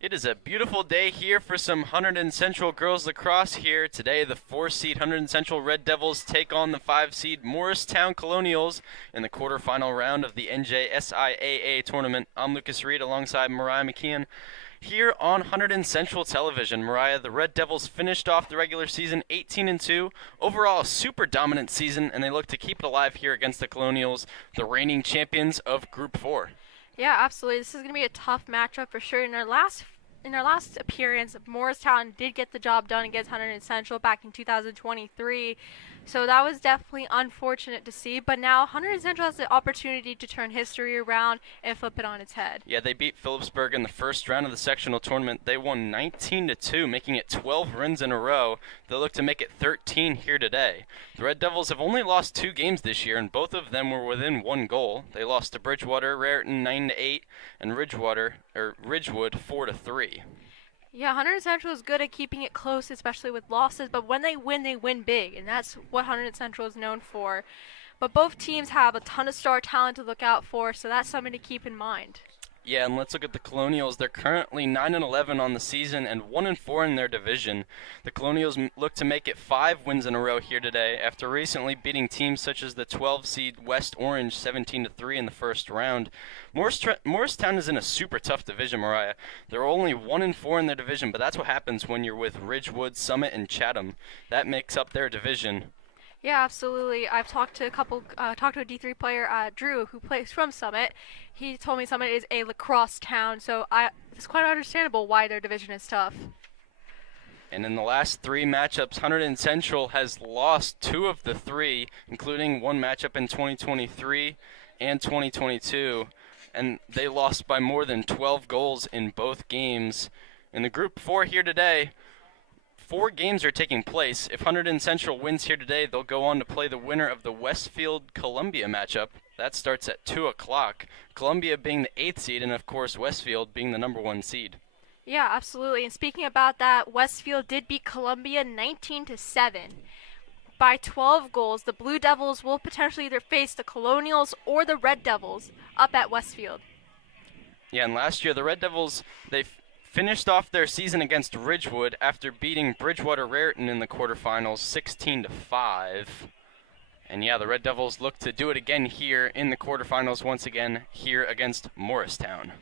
It is a beautiful day here for some Hunterdon Central girls lacrosse here. Today, the 4-seed Hunterdon Central Red Devils take on the 5-seed Morristown Colonials in the quarterfinal round of the NJSIAA tournament. I'm Lucas Reed alongside Mariah McKeon. Here on Hunterdon Central Television, Mariah, the Red Devils finished off the regular season 18-2. Overall, a super dominant season, and they look to keep it alive here against the Colonials, the reigning champions of Group 4. Yeah, absolutely. This is going to be a tough matchup for sure. In our last appearance, Morristown did get the job done against Hunterdon Central back in 2023. So that was definitely unfortunate to see. But now Hunterdon Central has the opportunity to turn history around and flip it on its head. Yeah, they beat Phillipsburg in the first round of the sectional tournament. They won 19-2, making it 12 wins in a row. They look to make it 13 here today. The Red Devils have only lost 2 games this year, and both of them were within 1 goal. They lost to Bridgewater, Raritan 9-8, and Ridgewood 4-3. Yeah, Hunterdon Central is good at keeping it close, especially with losses, but when they win big, and that's what Hunterdon Central is known for. But both teams have a ton of star talent to look out for, so that's something to keep in mind. Yeah, and let's look at the Colonials. They're currently 9-11 on the season and 1-4 in their division. The Colonials look to make it 5 wins in a row here today after recently beating teams such as the 12-seed West Orange 17-3 in the first round. Morristown is in a super tough division, Mariah. They're only 1-4 in their division, but that's what happens when you're with Ridgewood, Summit, and Chatham. That makes up their division. Yeah, absolutely. I've talked to a D3 player, Drew, who plays from Summit. He told me Summit is a lacrosse town, so it's quite understandable why their division is tough. And in the last 3 matchups, Hunterdon Central has lost 2 of the 3, including one matchup in 2023 and 2022. And they lost by more than 12 goals in both games. In the Group 4 here today, 4 games are taking place. If Hunterdon Central wins here today, they'll go on to play the winner of the Westfield-Columbia matchup. That starts at 2 o'clock. Columbia being the 8th seed, and of course Westfield being the number 1 seed. Yeah, absolutely. And speaking about that, Westfield did beat Columbia 19-7. By 12 goals, the Blue Devils will potentially either face the Colonials or the Red Devils up at Westfield. Yeah, and last year the Red Devils, they finished off their season against Ridgewood after beating Bridgewater Raritan in the quarterfinals 16-5. And yeah, the Red Devils look to do it again here in the quarterfinals once again here against Morristown.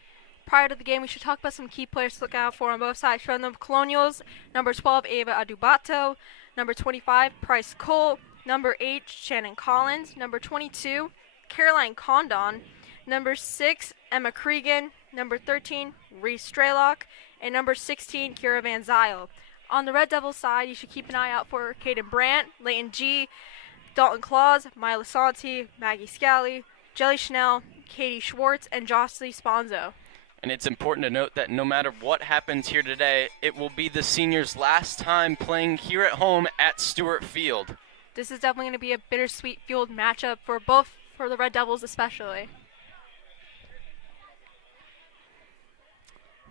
Prior to the game, we should talk about some key players to look out for on both sides. From the Colonials, number 12, Ava Adubato, number 25, Price Cole, number 8, Shannon Collins, number 22, Caroline Condon, number 6, Emma Cregan, number 13, Reese Straylock, and number 16, Kira Van Zyl. On the Red Devils side, you should keep an eye out for Caden Brandt, Leighton G., Dalton Claus, Mila Santi, Maggie Scally, Jelly Schnell, Katie Schwartz, and Jocelyn Sponzo. And it's important to note that no matter what happens here today, it will be the seniors' last time playing here at home at Stewart Field. This is definitely going to be a bittersweet field matchup for the Red Devils especially.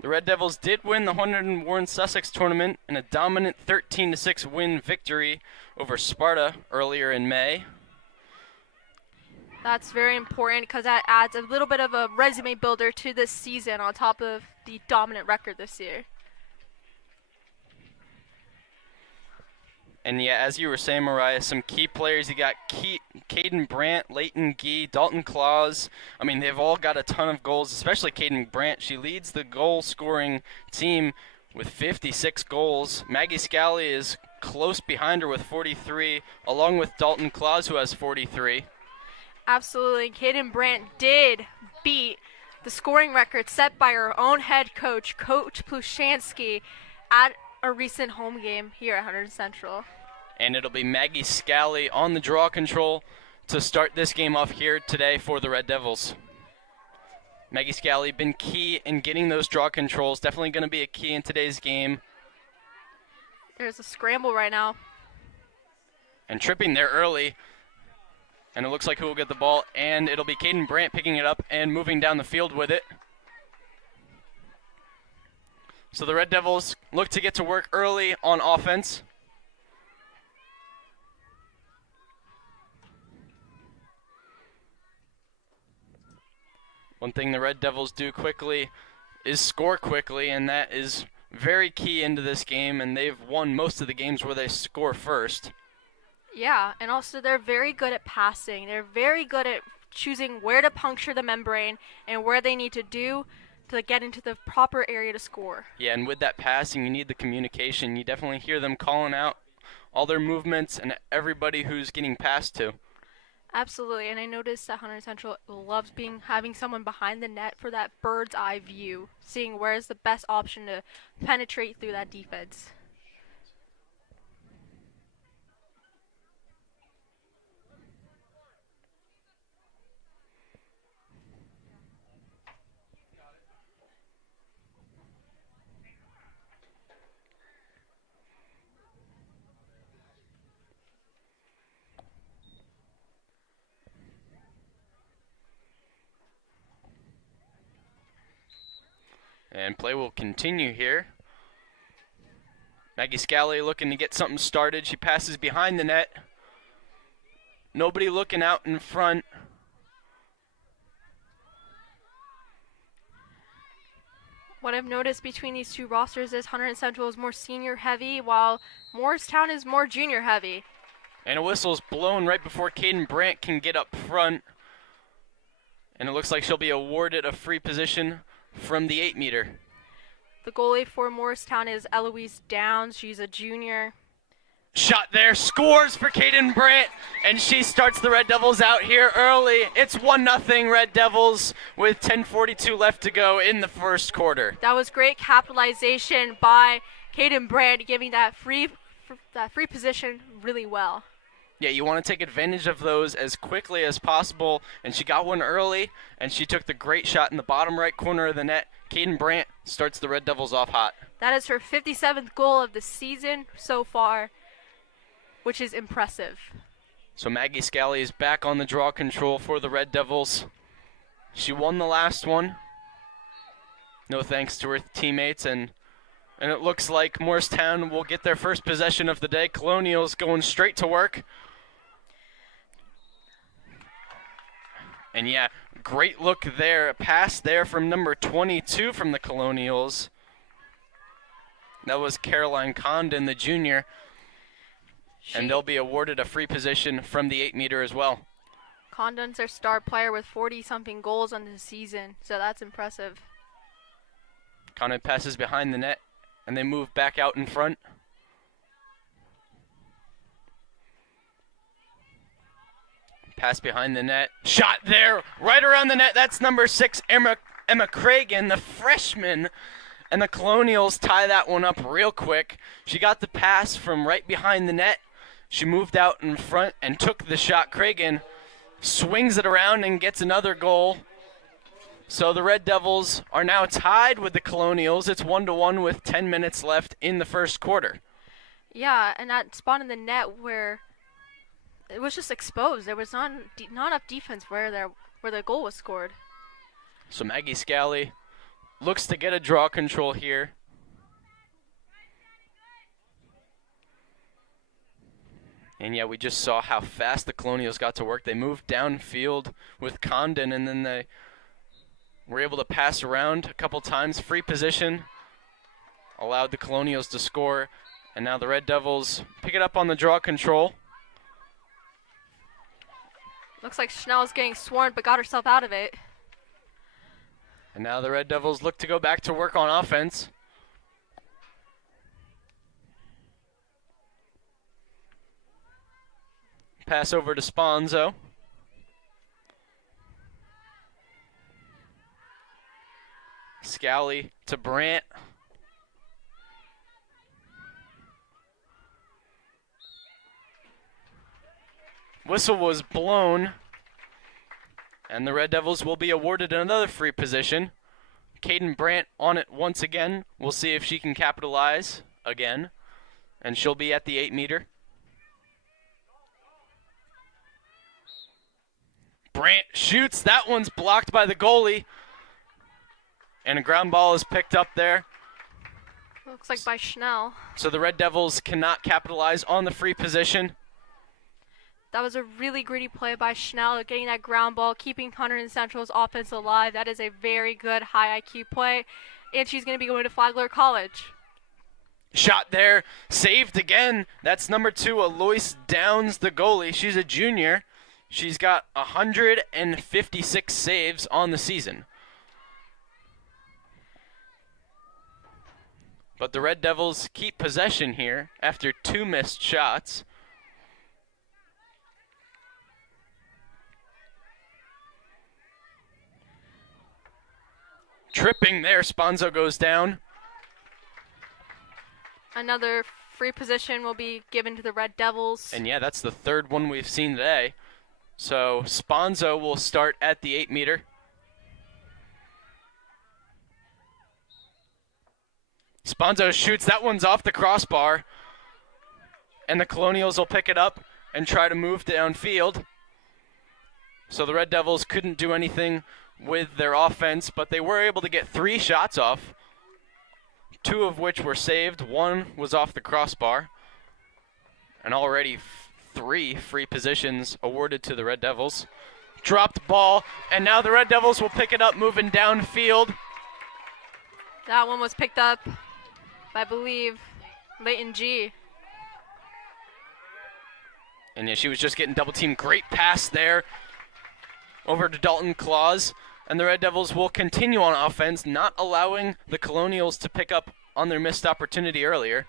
The Red Devils did win the Hunterdon Warren Sussex tournament in a dominant 13-6 win victory over Sparta earlier in May. That's very important because that adds a little bit of a resume builder to this season on top of the dominant record this year. And yeah, as you were saying, Mariah, some key players. You got Caden Brandt, Leighton Gee, Dalton Claus. I mean, they've all got a ton of goals, especially Caden Brandt. She leads the goal-scoring team with 56 goals. Maggie Scally is close behind her with 43, along with Dalton Claus, who has 43. Absolutely. Caden Brandt did beat the scoring record set by her own head coach, Coach Plushansky, at a recent home game here at Hunterdon Central. And it'll be Maggie Scally on the draw control to start this game off here today for the Red Devils. Maggie Scally been key in getting those draw controls. Definitely going to be a key in today's game. There's a scramble right now. And tripping there early. And it looks like who will get the ball. And it'll be Caden Brandt picking it up and moving down the field with it. So the Red Devils look to get to work early on offense. One thing the Red Devils do quickly is score quickly, and that is very key into this game, and they've won most of the games where they score first. Yeah, and also they're very good at passing. They're very good at choosing where to puncture the membrane and where they need to do to get into the proper area to score. Yeah, and with that passing, you need the communication. You definitely hear them calling out all their movements and everybody who's getting passed to. Absolutely, and I noticed that Hunter Central loves having someone behind the net for that bird's eye view, seeing where is the best option to penetrate through that defense. And play will continue here. Maggie Scally looking to get something started. She passes behind the net. Nobody looking out in front. What I've noticed between these two rosters is Hunter Central is more senior heavy, while Morristown is more junior heavy. And a whistle's blown right before Caden Brandt can get up front. And it looks like she'll be awarded a free position from the 8-meter. The goalie for Morristown is Eloise Downs. She's a junior. Shot there, scores for Caden Brandt, and she starts the Red Devils out here early. It's 1-0 Red Devils with 10:42 left to go in the first quarter. That was great capitalization by Caden Brandt, giving that free position really well. Yeah, you want to take advantage of those as quickly as possible, and she got one early, and she took the great shot in the bottom right corner of the net. Caden Brandt starts the Red Devils off hot. That is her 57th goal of the season so far, which is impressive. So Maggie Scally is back on the draw control for the Red Devils. She won the last one. No thanks to her teammates, and it looks like Morristown will get their first possession of the day. Colonials going straight to work. And yeah, great look there. A pass there from number 22 from the Colonials. That was Caroline Condon, the junior. And they'll be awarded a free position from the 8-meter as well. Condon's their star player with 40-something goals on the season, so that's impressive. Condon passes behind the net, and they move back out in front. Pass behind the net. Shot there, right around the net. That's number 6, Emma Cragen, the freshman. And the Colonials tie that one up real quick. She got the pass from right behind the net. She moved out in front and took the shot. Cragen swings it around and gets another goal. So the Red Devils are now tied with the Colonials. It's 1-1 with 10 minutes left in the first quarter. Yeah, and that spot in the net where it was just exposed. There was not enough defense where the goal was scored. So Maggie Scally looks to get a draw control here. And yeah, we just saw how fast the Colonials got to work. They moved downfield with Condon, and then they were able to pass around a couple times. Free position allowed the Colonials to score. And now the Red Devils pick it up on the draw control. Looks like Schnell's getting swarmed but got herself out of it. And now the Red Devils look to go back to work on offense. Pass over to Sponzo. Scally to Brandt. Whistle was blown, and the Red Devils will be awarded another free position. Caden Brandt on it once again. We'll see if she can capitalize again, and she'll be at the 8-meter. Brandt shoots. That one's blocked by the goalie, and a ground ball is picked up there. Looks like by Schnell. So the Red Devils cannot capitalize on the free position. That was a really gritty play by Schnell, getting that ground ball, keeping Hunterdon Central's offense alive. That is a very good high IQ play. and she's going to be going to Flagler College. Shot there, saved again. That's number 2, Alois Downs, the goalie. She's a junior. She's got 156 saves on the season. But the Red Devils keep possession here after 2 missed shots. Tripping there, Sponzo goes down. Another free position will be given to the Red Devils. And yeah, that's the 3rd one we've seen today. So Sponzo will start at the 8-meter. Sponzo shoots. That one's off the crossbar. And the Colonials will pick it up and try to move downfield. So the Red Devils couldn't do anything with their offense, but they were able to get 3 shots off, 2 of which were saved. 1 was off the crossbar. And already 3 free positions awarded to the Red Devils. Dropped ball, and now the Red Devils will pick it up moving downfield. That one was picked up by, I believe, Leighton G. And yeah, she was just getting double teamed. Great pass there over to Dalton Claus. And the Red Devils will continue on offense, not allowing the Colonials to pick up on their missed opportunity earlier.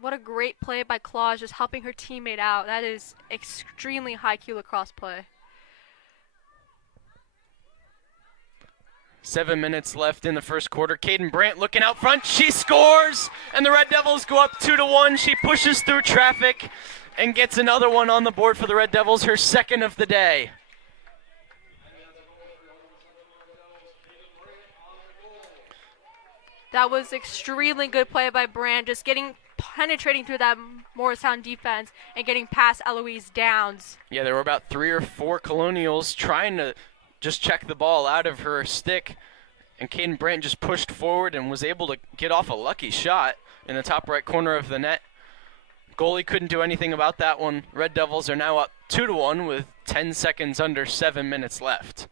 What a great play by Claus, just helping her teammate out. That is extremely high Q lacrosse play. 7 minutes left in the first quarter. Caden Brandt looking out front. She scores! And the Red Devils go up 2-1. She pushes through traffic and gets another one on the board for the Red Devils, her 2nd of the day. That was extremely good play by Brandt, just penetrating through that Morristown defense and getting past Eloise Downs. Yeah, there were about 3 or 4 Colonials trying to just check the ball out of her stick, and Caden Brandt just pushed forward and was able to get off a lucky shot in the top right corner of the net. Goalie couldn't do anything about that one. Red Devils are now up 2-1 with 10 seconds under 7 minutes left.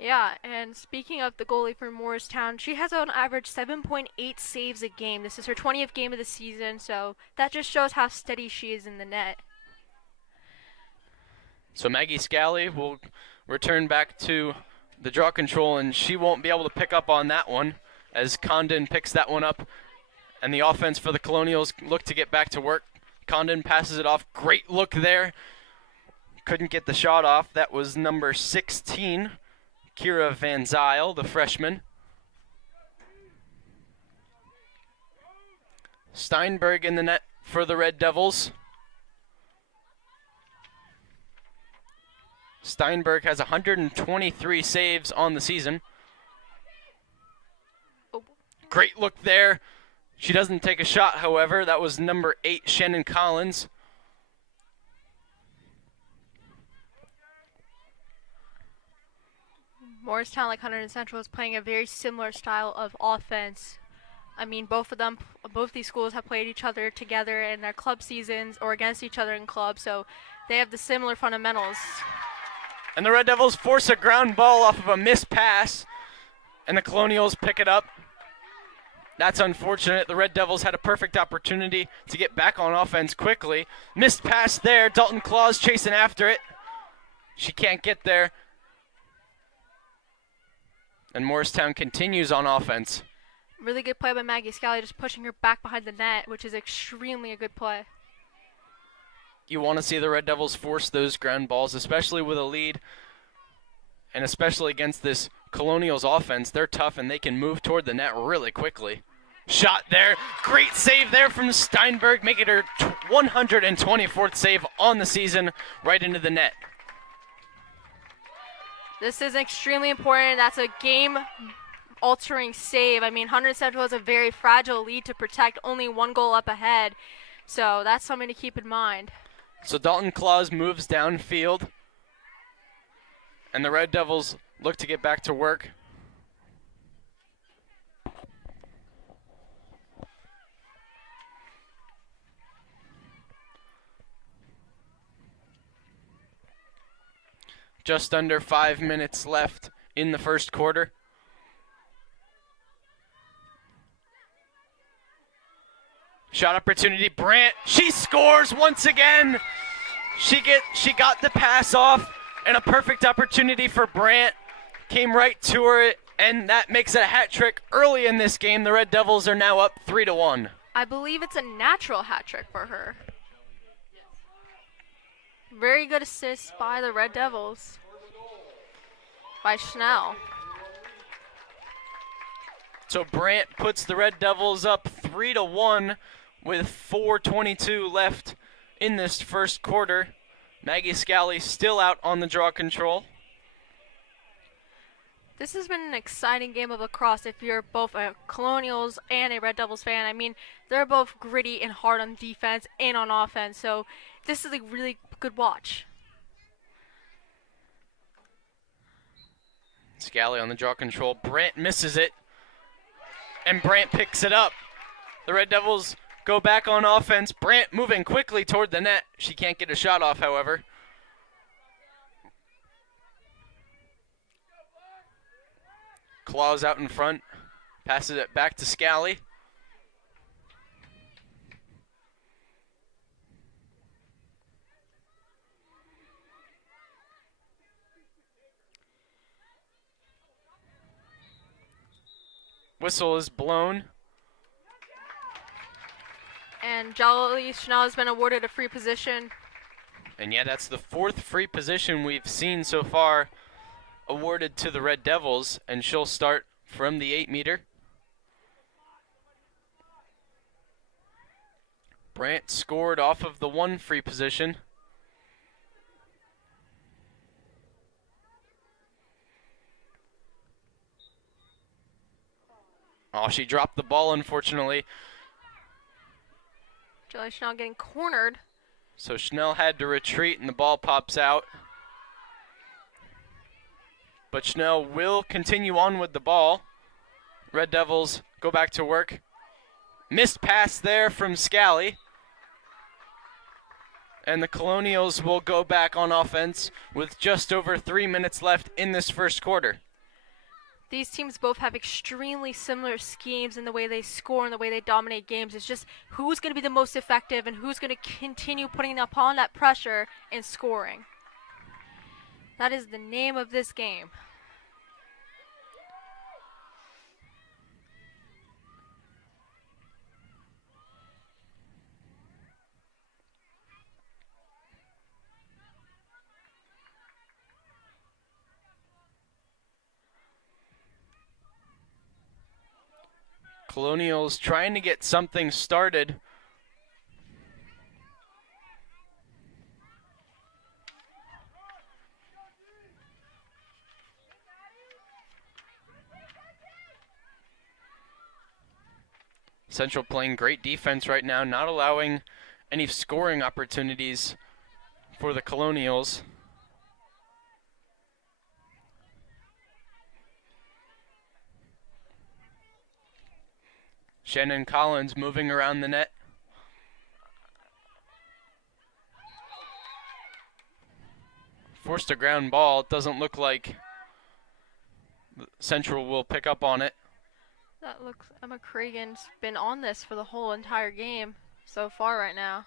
Yeah, and speaking of the goalie for Morristown, she has on average 7.8 saves a game. This is her 20th game of the season, so that just shows how steady she is in the net. So Maggie Scally will return back to the draw control, and she won't be able to pick up on that one as Condon picks that one up. And the offense for the Colonials look to get back to work. Condon passes it off. Great look there. Couldn't get the shot off. That was number 16, Kira Van Zyl, the freshman. Steinberg in the net for the Red Devils. Steinberg has 123 saves on the season. Great look there. She doesn't take a shot, however. That was number 8, Shannon Collins. Morristown, like Hunterdon Central, is playing a very similar style of offense. I mean, both these schools have played each other together in their club seasons or against each other in clubs, so they have the similar fundamentals. And the Red Devils force a ground ball off of a missed pass, and the Colonials pick it up. That's unfortunate. The Red Devils had a perfect opportunity to get back on offense quickly. Missed pass there. Dalton Claus chasing after it. She can't get there. And Morristown continues on offense. Really good play by Maggie Scally, just pushing her back behind the net, which is extremely a good play. You want to see the Red Devils force those ground balls, especially with a lead, and especially against this Colonials offense. They're tough, and they can move toward the net really quickly. Shot there. Great save there from Steinberg, making her 124th save on the season right into the net. This is extremely important. That's a game-altering save. I mean, Hunterdon Central has a very fragile lead to protect, only 1 goal up ahead. So that's something to keep in mind. So Dalton Claus moves downfield, and the Red Devils look to get back to work. Just under 5 minutes left in the first quarter. Shot opportunity, Brandt. She scores once again. She got the pass off, and a perfect opportunity for Brandt came right to her, and that makes it a hat trick early in this game. The Red Devils are now up 3-1. I believe it's a natural hat trick for her. Very good assist by the Red Devils. By Schnell. So Brandt puts the Red Devils up 3-1 with 4:22 left in this first quarter. Maggie Scally still out on the draw control. This has been an exciting game of lacrosse if you're both a Colonials and a Red Devils fan. I mean, they're both gritty and hard on defense and on offense, so this is a really good watch. Scally on the draw control. Brandt misses it, and Brandt picks it up. The Red Devils go back on offense. Brandt moving quickly toward the net. She can't get a shot off, however. Claws out in front. Passes it back to Scally. Whistle is blown. And Jolly Schnell has been awarded a free position. And yeah, that's the fourth free position we've seen so far awarded to the Red Devils, and she'll start from the 8-meter. Brandt scored off of the one free position. Oh, she dropped the ball, unfortunately. Jolly Schnell getting cornered. So Schnell had to retreat, and the ball pops out. But Schnell will continue on with the ball. Red Devils go back to work. Missed pass there from Scally. And the Colonials will go back on offense with just over 3 minutes left in this first quarter. These teams both have extremely similar schemes in the way they score and the way they dominate games. It's just who's going to be the most effective and who's going to continue putting upon that pressure and scoring. That is the name of this game. Colonials trying to get something started. Central playing great defense right now, not allowing any scoring opportunities for the Colonials. Shannon Collins moving around the net. Forced a ground ball. It doesn't look like Central will pick up on it. That looks, Emma Cragen's been on this for the whole entire game so far right now.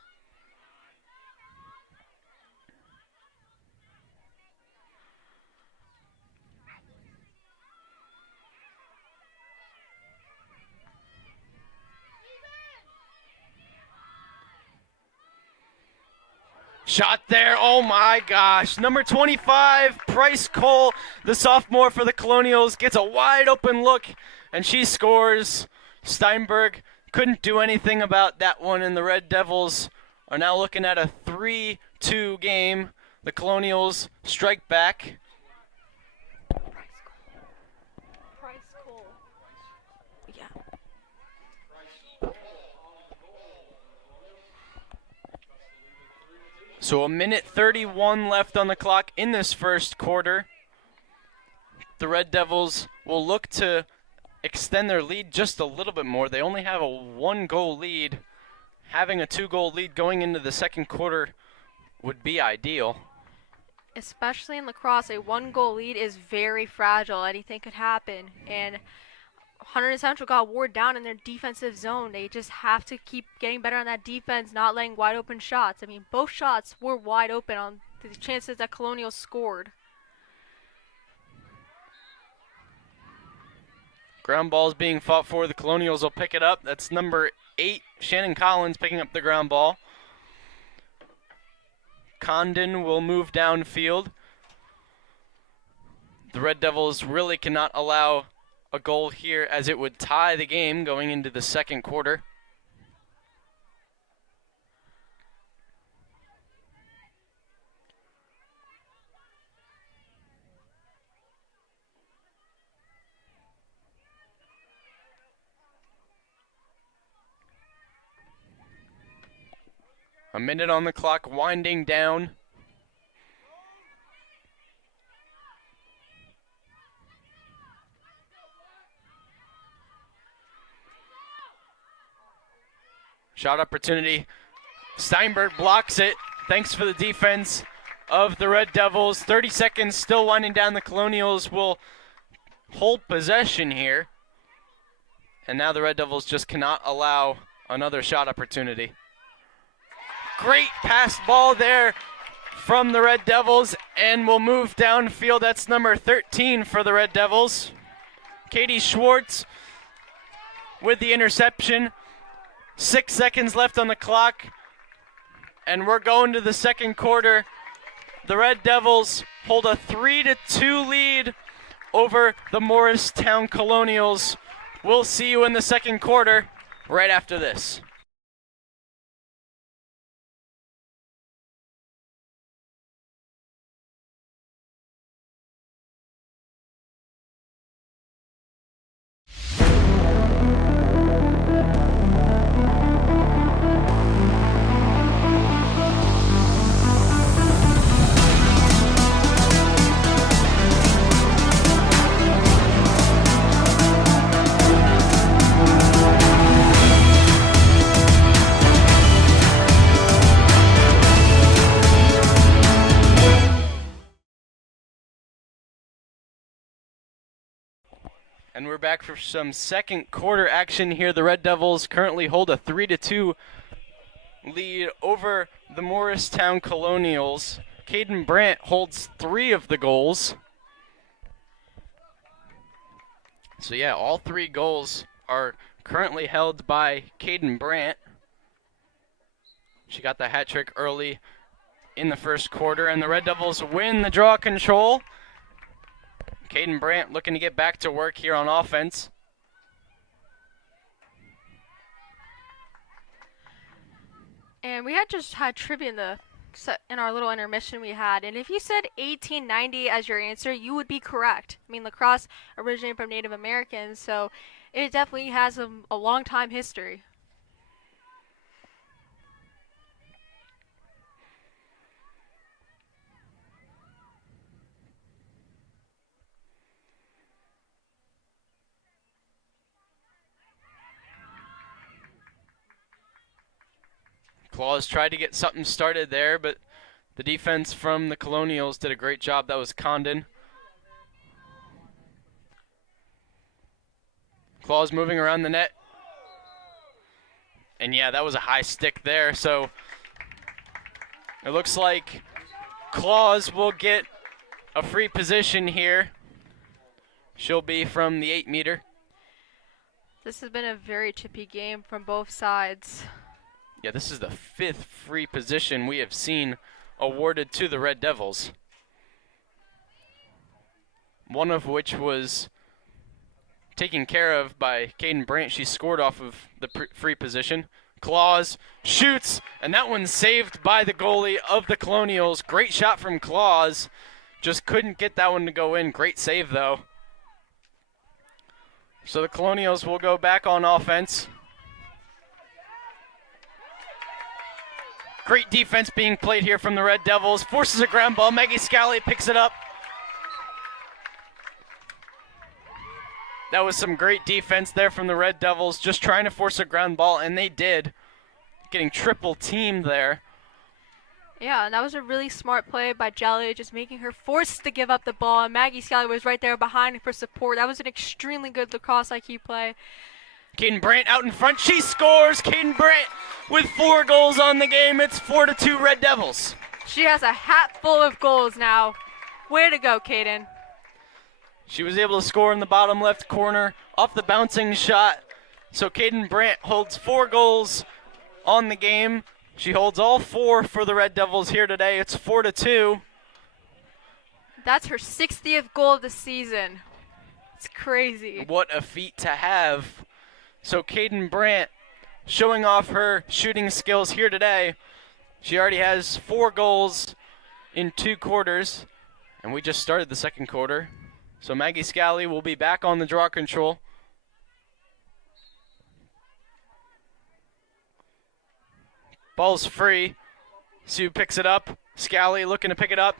Shot there, oh my gosh. Number 25, Price Cole, the sophomore for the Colonials, gets a wide open look, and she scores. Steinberg couldn't do anything about that one, and the Red Devils are now looking at a 3-2 game. The Colonials strike back. Price Cole. Yeah. So a minute 31 left on the clock in this first quarter. The Red Devils will look to extend their lead just a little bit more. They only have a 1-goal lead. Having a 2-goal lead going into the second quarter would be ideal. Especially in lacrosse, a 1-goal lead is very fragile. Anything could happen. And Hunterdon Central got wore down in their defensive zone. They just have to keep getting better on that defense, not letting wide open shots. I mean, both shots were wide open on the chances that Colonial scored. Ground ball is being fought for. The Colonials will pick it up. That's number 8, Shannon Collins, picking up the ground ball. Condon will move downfield. The Red Devils really cannot allow a goal here, as it would tie the game going into the second quarter. A minute on the clock, winding down. Shot opportunity. Steinberg blocks it. Thanks for the defense of the Red Devils. 30 seconds still winding down. The Colonials will hold possession here. And now the Red Devils just cannot allow another shot opportunity. Great pass ball there from the Red Devils, and we'll move downfield. That's number 13 for the Red Devils. Katie Schwartz with the interception. 6 seconds left on the clock, and we're going to the second quarter. The Red Devils hold a 3-2 lead over the Morristown Colonials. We'll see you in the second quarter right after this. And we're back for some second quarter action here. The Red Devils currently hold a 3-2 lead over the Morristown Colonials. Caden Brandt holds 3 of the goals. So yeah, all 3 goals are currently held by Caden Brandt. She got the hat trick early in the first quarter, and the Red Devils win the draw control. Caden Brandt looking to get back to work here on offense. And we had just had trivia in our little intermission we had, and if you said 1890 as your answer, you would be correct. I mean, lacrosse originated from Native Americans, so it definitely has a long time history. Claus tried to get something started there, but the defense from the Colonials did a great job. That was Condon. Claus moving around the net. And yeah, that was a high stick there. So it looks like Claus will get a free position here. She'll be from the 8-meter. This has been a very chippy game from both sides. Yeah, this is the 5th free position we have seen awarded to the Red Devils. One of which was taken care of by Caden Brandt. She scored off of the free position. Claus shoots, and that one's saved by the goalie of the Colonials. Great shot from Claus. Just couldn't get that one to go in. Great save, though. So the Colonials will go back on offense. Great defense being played here from the Red Devils. Forces a ground ball. Maggie Scally picks it up. That was some great defense there from the Red Devils, just trying to force a ground ball, and they did. Getting triple teamed there. Yeah, and that was a really smart play by Jelly, just making her forced to give up the ball. And Maggie Scally was right there behind for support. That was an extremely good lacrosse IQ play. Caden Brandt out in front. She scores. Caden Brandt with 4 goals on the game. It's 4-2 Red Devils. She has a hat full of goals now. Way to go, Caden. She was able to score in the bottom left corner off the bouncing shot. So Caden Brandt holds 4 goals on the game. She holds all 4 for the Red Devils here today. It's 4-2. That's her 60th goal of the season. It's crazy. What a feat to have. So Caden Brandt showing off her shooting skills here today. She already has 4 goals in 2 quarters, and we just started the second quarter. So Maggie Scally will be back on the draw control. Ball's free. Sue picks it up. Scally looking to pick it up.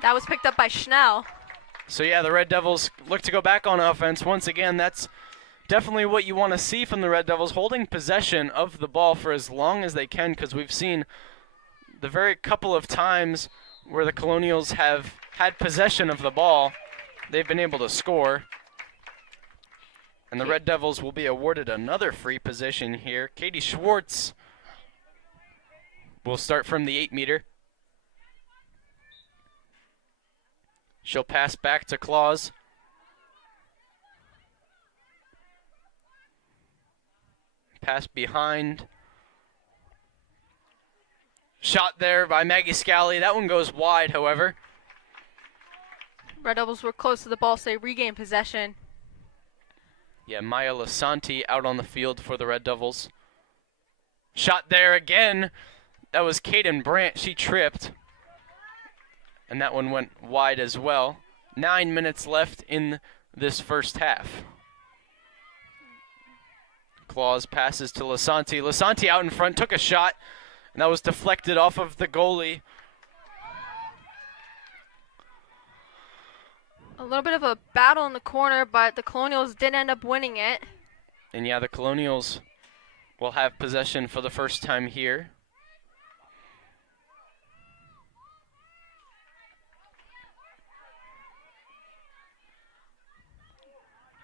That was picked up by Schnell. So yeah, the Red Devils look to go back on offense. Once again, that's definitely what you want to see from the Red Devils, holding possession of the ball for as long as they can, because we've seen the very couple of times where the Colonials have had possession of the ball, they've been able to score. And the Red Devils will be awarded another free position here. Katie Schwartz will start from the 8-meter. She'll pass back to Claus. Pass behind. Shot there by Maggie Scally. That one goes wide, however. Red Devils were close to the ball, so they regained possession. Yeah, Maya Lasanti out on the field for the Red Devils. Shot there again. That was Caden Brandt. She tripped. And that one went wide as well. 9 minutes left in this first half. Claus passes to Lasanti. Lasanti out in front, took a shot, and that was deflected off of the goalie. A little bit of a battle in the corner, but the Colonials did end up winning it. And yeah, the Colonials will have possession for the first time here.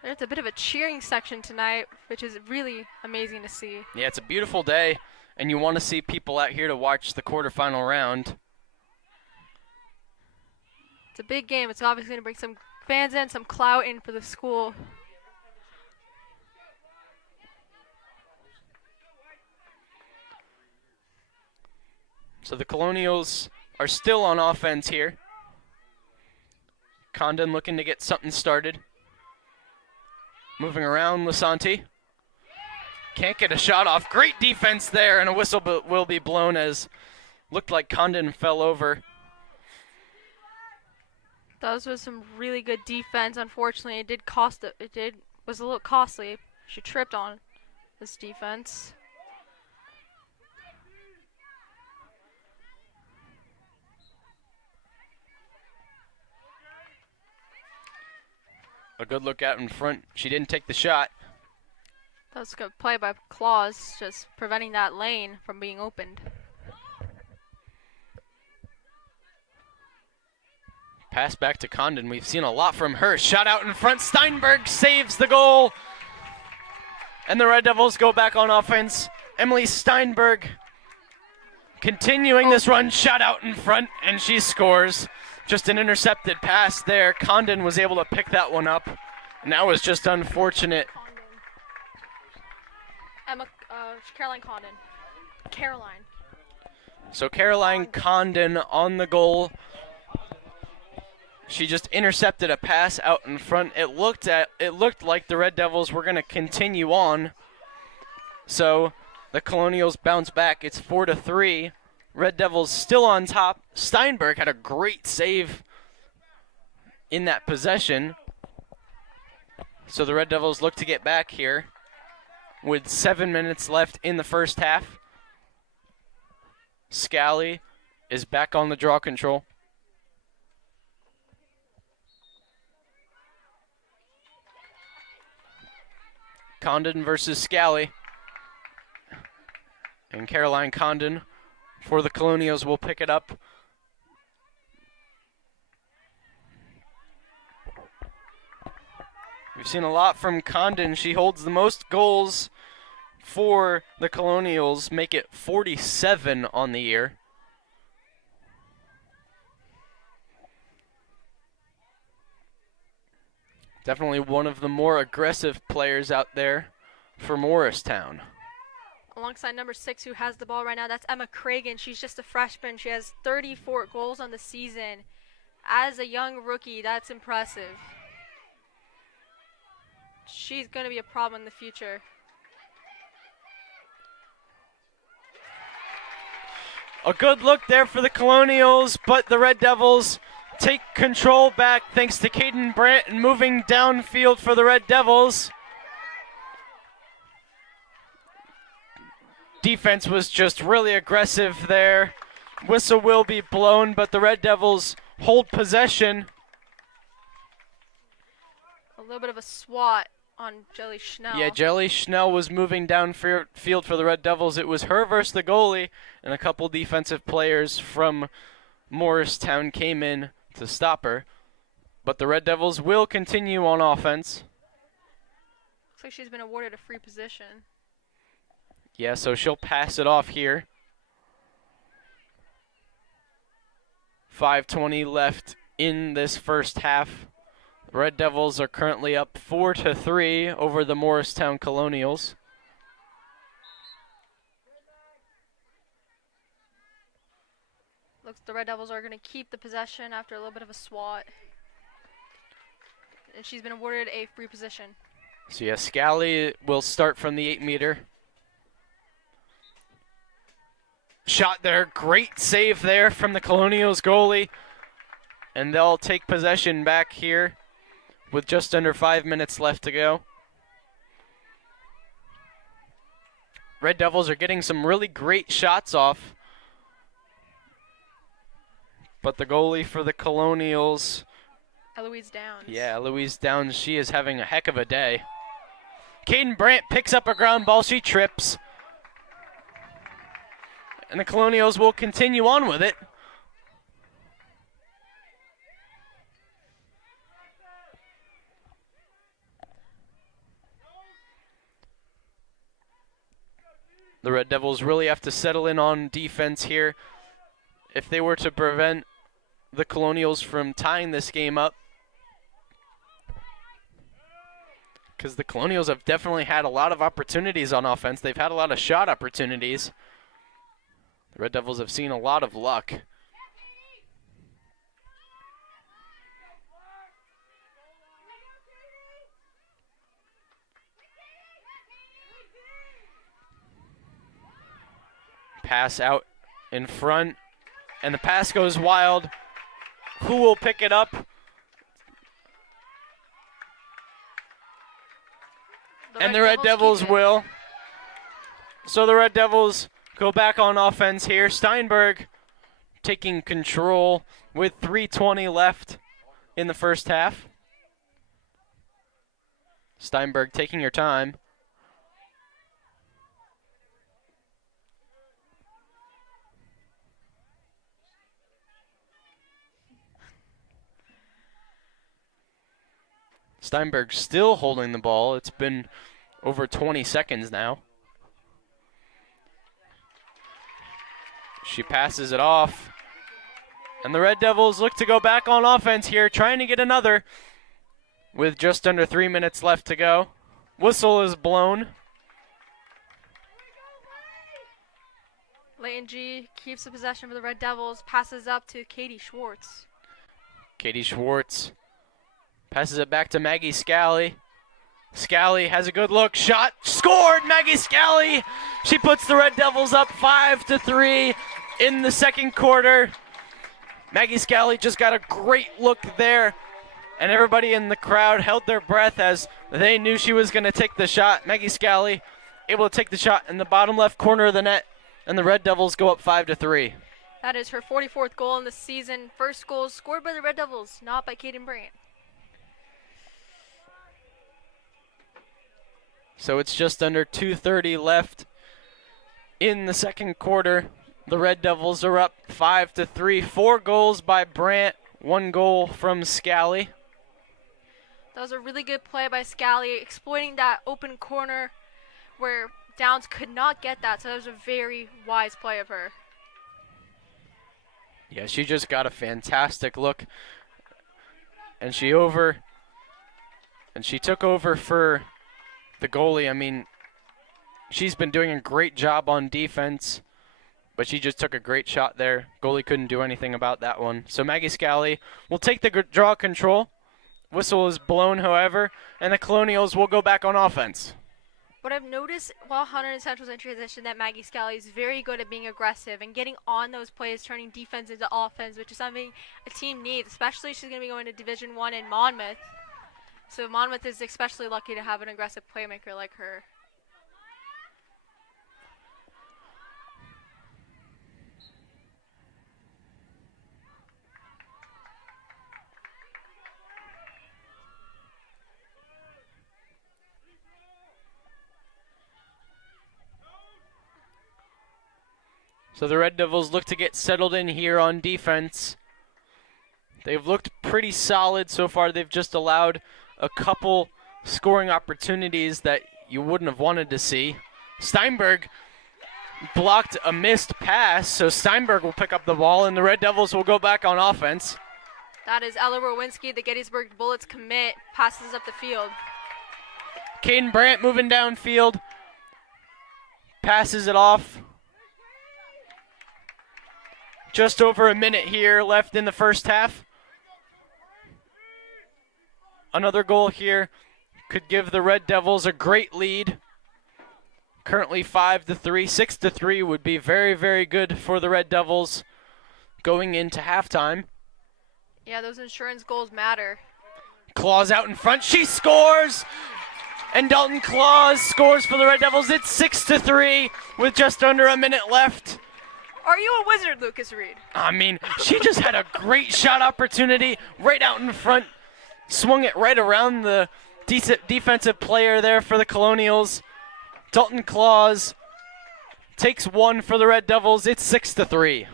There's a bit of a cheering section tonight, which is really amazing to see. Yeah, it's a beautiful day, and you want to see people out here to watch the quarterfinal round. It's a big game. It's obviously going to bring some fans in, some clout in for the school. So the Colonials are still on offense here. Condon looking to get something started. Moving around, Lasanti. Can't get a shot off. Great defense there, and a whistle will be blown as looked like Condon fell over. Those was some really good defense. Unfortunately, it was a little costly. She tripped on this defense. A good look out in front. She didn't take the shot. That was a good play by Claus, just preventing that lane from being opened. Pass back to Condon. We've seen a lot from her. Shot out in front. Steinberg saves the goal. And the Red Devils go back on offense. Emily Steinberg continuing this run. Shot out in front, and she scores. Just an intercepted pass there. Condon was able to pick that one up. And that was just unfortunate. Caroline Condon. Caroline. So Caroline Condon on the goal. She just intercepted a pass out in front. It looked like the Red Devils were going to continue on. So the Colonials bounce back. It's 4-3. Red Devils still on top. Steinberg had a great save in that possession. So the Red Devils look to get back here with 7 minutes left in the first half. Scally is back on the draw control. Condon versus Scally. And Caroline Condon for the Colonials will pick it up. We've seen a lot from Condon. She holds the most goals for the Colonials, make it 47 on the year. Definitely one of the more aggressive players out there for Morristown. Alongside number 6, who has the ball right now, that's Emma Cragen. She's just a freshman. She has 34 goals on the season. As a young rookie, that's impressive. She's going to be a problem in the future. A good look there for the Colonials, but the Red Devils take control back thanks to Caden Brandt and moving downfield for the Red Devils. Defense was just really aggressive there. Whistle will be blown, but the Red Devils hold possession. A little bit of a swat on Jelly Schnell. Yeah, Jelly Schnell was moving downfield for the Red Devils. It was her versus the goalie, and a couple defensive players from Morristown came in to stop her. But the Red Devils will continue on offense. Looks like she's been awarded a free position. Yeah, so she'll pass it off here. 5:20 left in this first half. The Red Devils are currently up 4-3 over the Morristown Colonials. Looks the Red Devils are going to keep the possession after a little bit of a swat. And she's been awarded a free position. So yeah, Scally will start from the 8-meter. Shot there, great save there from the Colonials goalie. And they'll take possession back here with just under 5 minutes left to go. Red Devils are getting some really great shots off. But the goalie for the Colonials, Eloise Downs. yeah, Eloise Downs, she is having a heck of a day. Caden Brandt picks up a ground ball, she trips. And the Colonials will continue on with it. The Red Devils really have to settle in on defense here if they were to prevent the Colonials from tying this game up. Because the Colonials have definitely had a lot of opportunities on offense. They've had a lot of shot opportunities. The Red Devils have seen a lot of luck. Pass out in front, and the pass goes wild. Who will pick it up? And the Red Devils will. So the Red Devils go back on offense here. Steinberg taking control with 3:20 left in the first half. Steinberg taking her time. Steinberg still holding the ball. It's been over 20 seconds now. She passes it off. And the Red Devils look to go back on offense here, trying to get another with just under 3 minutes left to go. Whistle is blown. Leighton G keeps the possession for the Red Devils, passes up to Katie Schwartz. Katie Schwartz passes it back to Maggie Scally. Scally has a good look, shot, scored! Maggie Scally! She puts the Red Devils up 5-3 in the second quarter. Maggie Scally just got a great look there, and everybody in the crowd held their breath as they knew she was going to take the shot. Maggie Scally able to take the shot in the bottom left corner of the net, and the Red Devils go up 5-3. That is her 44th goal in the season. First goal scored by the Red Devils, not by Caden Brandt. So it's just under 2:30 left in the second quarter. The Red Devils are up 5-3. 4 goals by Brandt, 1 goal from Scally. That was a really good play by Scally, exploiting that open corner where Downs could not get that, so that was a very wise play of her. Yeah, she just got a fantastic look. And she took over for the goalie. I mean, she's been doing a great job on defense, but she just took a great shot there. Goalie couldn't do anything about that one. So Maggie Scally will take the draw control. Whistle is blown, however, and the Colonials will go back on offense. What I've noticed while Hunterdon Central's in transition that Maggie Scally is very good at being aggressive and getting on those plays, turning defense into offense, which is something a team needs, especially she's going to be going to Division I in Monmouth. So Monmouth is especially lucky to have an aggressive playmaker like her. So the Red Devils look to get settled in here on defense. They've looked pretty solid so far. They've just allowed a couple scoring opportunities that you wouldn't have wanted to see. Steinberg blocked a missed pass, so Steinberg will pick up the ball, and the Red Devils will go back on offense. That is Ella Rowinski, the Gettysburg Bullets commit, passes up the field. Caden Brandt moving downfield, passes it off. Just over a minute here left in the first half. Another goal here could give the Red Devils a great lead. Currently 5-3. 6-3 would be very, very good for the Red Devils going into halftime. Yeah, those insurance goals matter. Claus out in front. She scores! And Dalton Claus scores for the Red Devils. It's 6-3 with just under a minute left. Are you a wizard, Lucas Reed? I mean, she just had a great shot opportunity right out in front. Swung it right around the defensive player there for the Colonials. Dalton Claus takes one for the Red Devils. It's 6-3.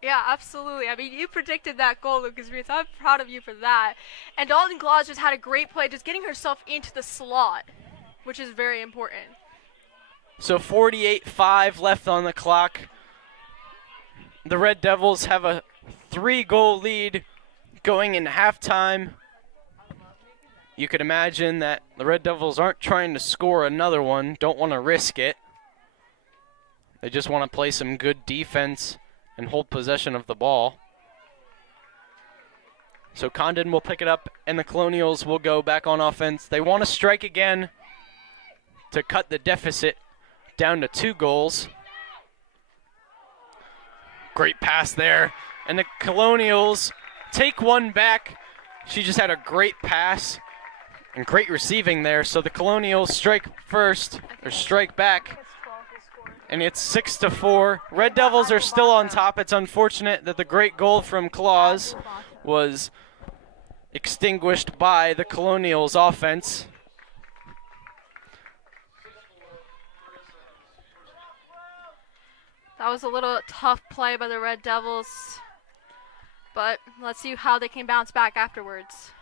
Yeah, absolutely. I mean, you predicted that goal, Lucas Reed, so I'm proud of you for that. And Dalton Claus just had a great play, just getting herself into the slot, which is very important. So 48-5 left on the clock. The Red Devils have a 3-goal lead going in halftime. You could imagine that the Red Devils aren't trying to score another one, don't want to risk it. They just want to play some good defense and hold possession of the ball. So Condon will pick it up, and the Colonials will go back on offense. They want to strike again to cut the deficit down to 2 goals. Great pass there, and the Colonials take one back. She just had a great pass and great receiving there, so the Colonials strike back, and it's 6-4. Red Devils are still on top. It's unfortunate that the great goal from Claus was extinguished by the Colonials offense. That was a little tough play by the Red Devils, but let's see how they can bounce back afterwards.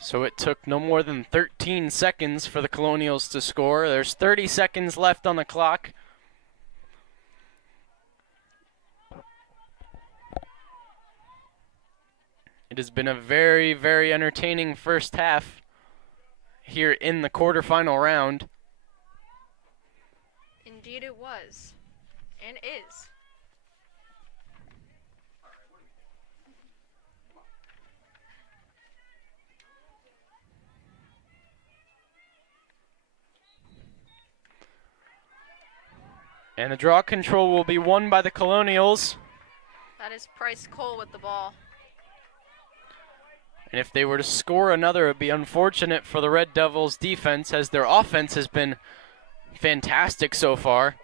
So it took no more than 13 seconds for the Colonials to score. There's 30 seconds left on the clock. It has been a very, very entertaining first half here in the quarterfinal round. Indeed it was, and is. And the draw control will be won by the Colonials. That is Price Cole with the ball. And if they were to score another, it would be unfortunate for the Red Devils' defense, as their offense has been fantastic so far.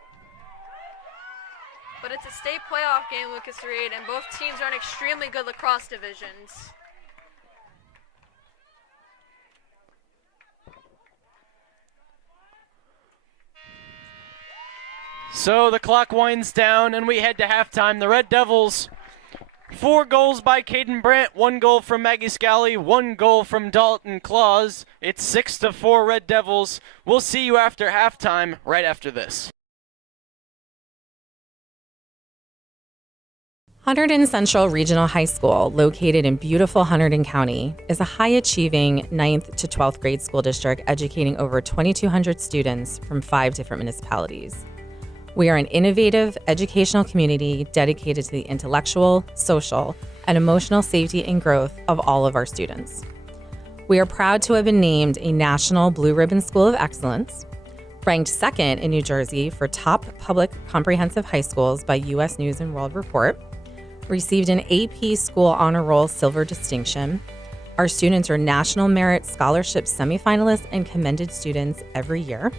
But it's a state playoff game, Lucas Reed, and both teams are in extremely good lacrosse divisions. So the clock winds down and we head to halftime. The Red Devils, 4 goals by Caden Brandt, 1 goal from Maggie Scally, 1 goal from Dalton Claus. It's 6-4 Red Devils. We'll see you after halftime, right after this. Hunterdon Central Regional High School, located in beautiful Hunterdon County, is a high-achieving 9th to 12th grade school district educating over 2,200 students from 5 different municipalities. We are an innovative educational community dedicated to the intellectual, social, and emotional safety and growth of all of our students. We are proud to have been named a National Blue Ribbon School of Excellence, ranked second in New Jersey for top public comprehensive high schools by U.S. News and World Report, received an AP School Honor Roll Silver Distinction. Our students are National Merit Scholarship semifinalists and commended students every year.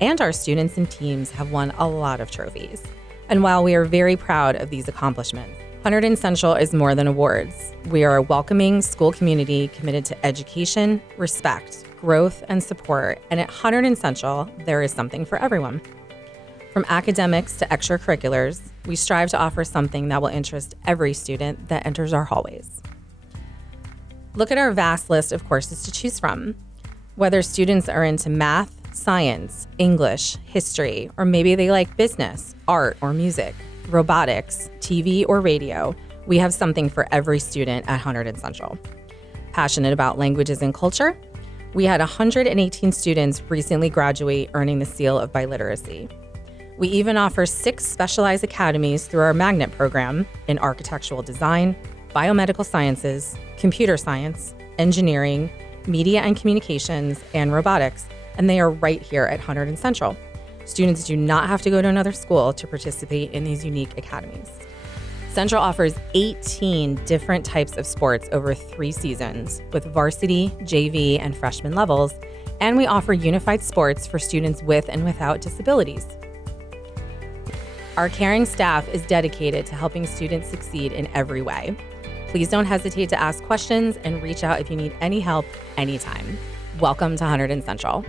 And our students and teams have won a lot of trophies. And while we are very proud of these accomplishments, Hunterdon Central is more than awards. We are a welcoming school community committed to education, respect, growth, and support. And at Hunterdon Central, there is something for everyone. From academics to extracurriculars, we strive to offer something that will interest every student that enters our hallways. Look at our vast list of courses to choose from. Whether students are into math, science, English, history, or maybe they like business, art, or music, robotics, TV, or radio, we have something for every student at Hunterdon Central. Passionate about languages and culture? We had 118 students recently graduate earning the seal of biliteracy. We even offer 6 specialized academies through our magnet program in architectural design, biomedical sciences, computer science, engineering, media and communications, and robotics, and they are right here at Hunterdon Central. Students do not have to go to another school to participate in these unique academies. Central offers 18 different types of sports over 3 seasons with varsity, JV, and freshman levels, and we offer unified sports for students with and without disabilities. Our caring staff is dedicated to helping students succeed in every way. Please don't hesitate to ask questions and reach out if you need any help anytime. Welcome to Hunterdon Central.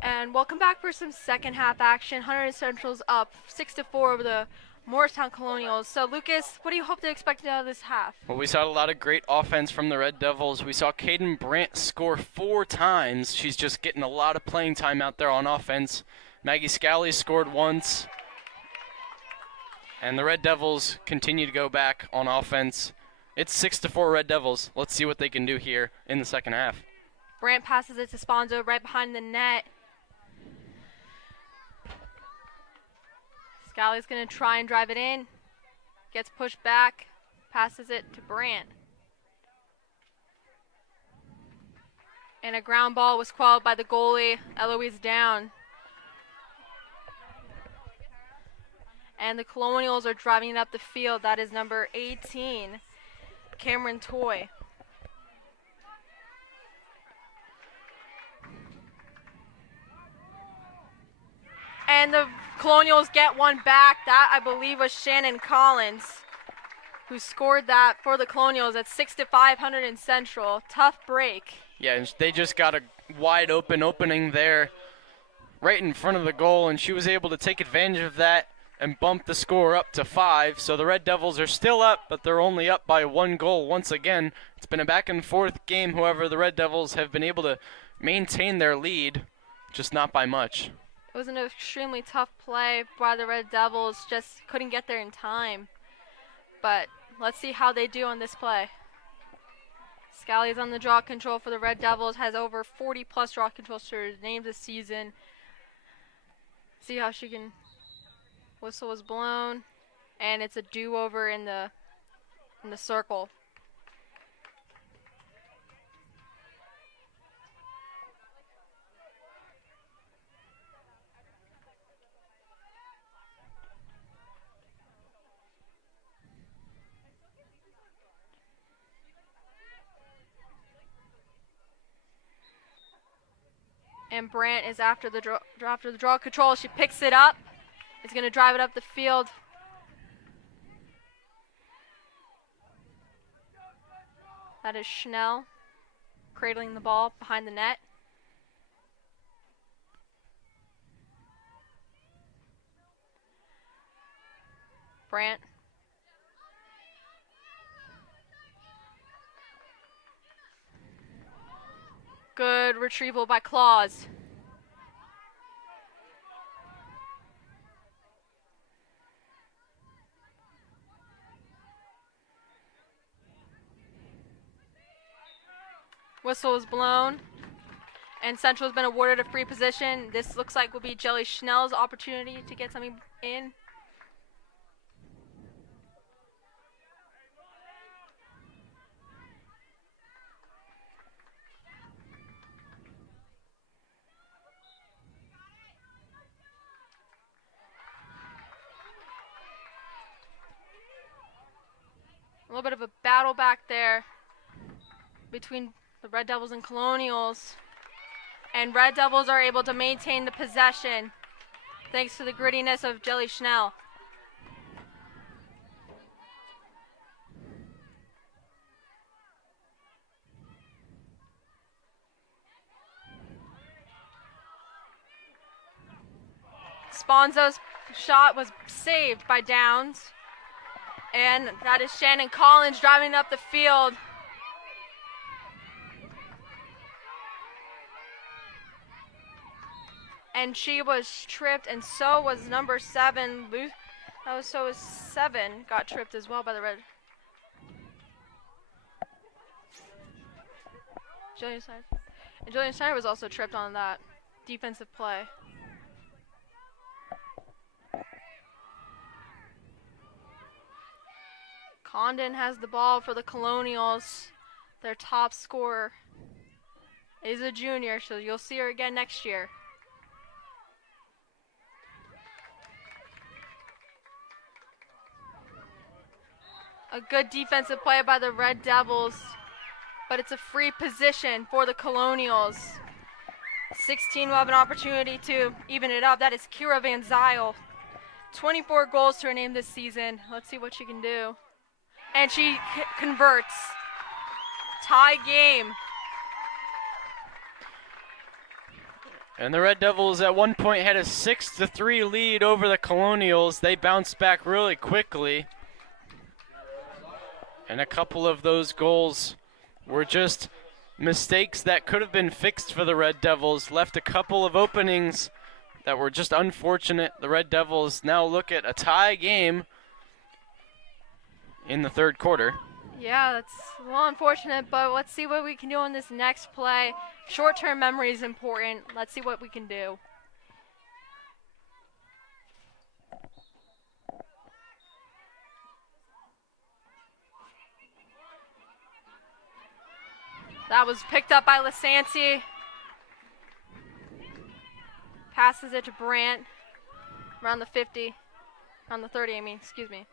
And welcome back for some second half action. Hunterdon Central's up 6-4 over the Morristown Colonials. So, Lucas, what do you hope to expect out of this half? Well, we saw a lot of great offense from the Red Devils. We saw Caden Brandt score 4 times. She's just getting a lot of playing time out there on offense. Maggie Scally scored once. And the Red Devils continue to go back on offense. It's 6-4 Red Devils. Let's see what they can do here in the second half. Brandt passes it to Sponzo right behind the net. Scally's going to try and drive it in. Gets pushed back. Passes it to Brandt. And a ground ball was quelled by the goalie, Eloise Down. And the Colonials are driving it up the field. That is number 18, Cameron Toy. And the Colonials get one back. That, I believe, was Shannon Collins, who scored that for the Colonials at 6-5 Hunterdon Central. Tough break. Yeah, and they just got a wide open opening there right in front of the goal, and she was able to take advantage of that and bump the score up to 5. So the Red Devils are still up, but they're only up by 1 goal once again. It's been a back and forth game. However, the Red Devils have been able to maintain their lead, just not by much. It was an extremely tough play by the Red Devils, just couldn't get there in time. But let's see how they do on this play. Scally's on the draw control for the Red Devils, has over 40-plus draw controls to her name this season. See how she can... Whistle was blown, and it's a do-over in the circle. And Brandt is after the draw control. She picks it up. Is going to drive it up the field. That is Schnell cradling the ball behind the net. Brandt. Good retrieval by Claus. Whistle is blown, and Central has been awarded a free position. This looks like will be Jelly Schnell's opportunity to get something in. A little bit of a battle back there between the Red Devils and Colonials. And Red Devils are able to maintain the possession thanks to the grittiness of Jelly Schnell. Sponzo's shot was saved by Downs. And that is Shannon Collins driving up the field. And she was tripped, and so was number 7. So was 7 got tripped as well by the Red. Jillian Steiner. And Jillian Steiner was also tripped on that defensive play. Condon has the ball for the Colonials. Their top scorer is a junior, so you'll see her again next year. A good defensive play by the Red Devils, but it's a free position for the Colonials. 16 will have an opportunity to even it up. That is Kira Van Zyl. 24 goals to her name this season. Let's see what she can do. And she converts. Tie game. And the Red Devils at one point had a 6-3 lead over the Colonials. They bounced back really quickly. And a couple of those goals were just mistakes that could have been fixed for the Red Devils. Left a couple of openings that were just unfortunate. The Red Devils now look at a tie game in the third quarter. Yeah, that's a little unfortunate, but let's see what we can do on this next play. Short-term memory is important. Let's see what we can do. That was picked up by Lasanti. Passes it to Brandt. Around the 50. Around the 30, excuse me.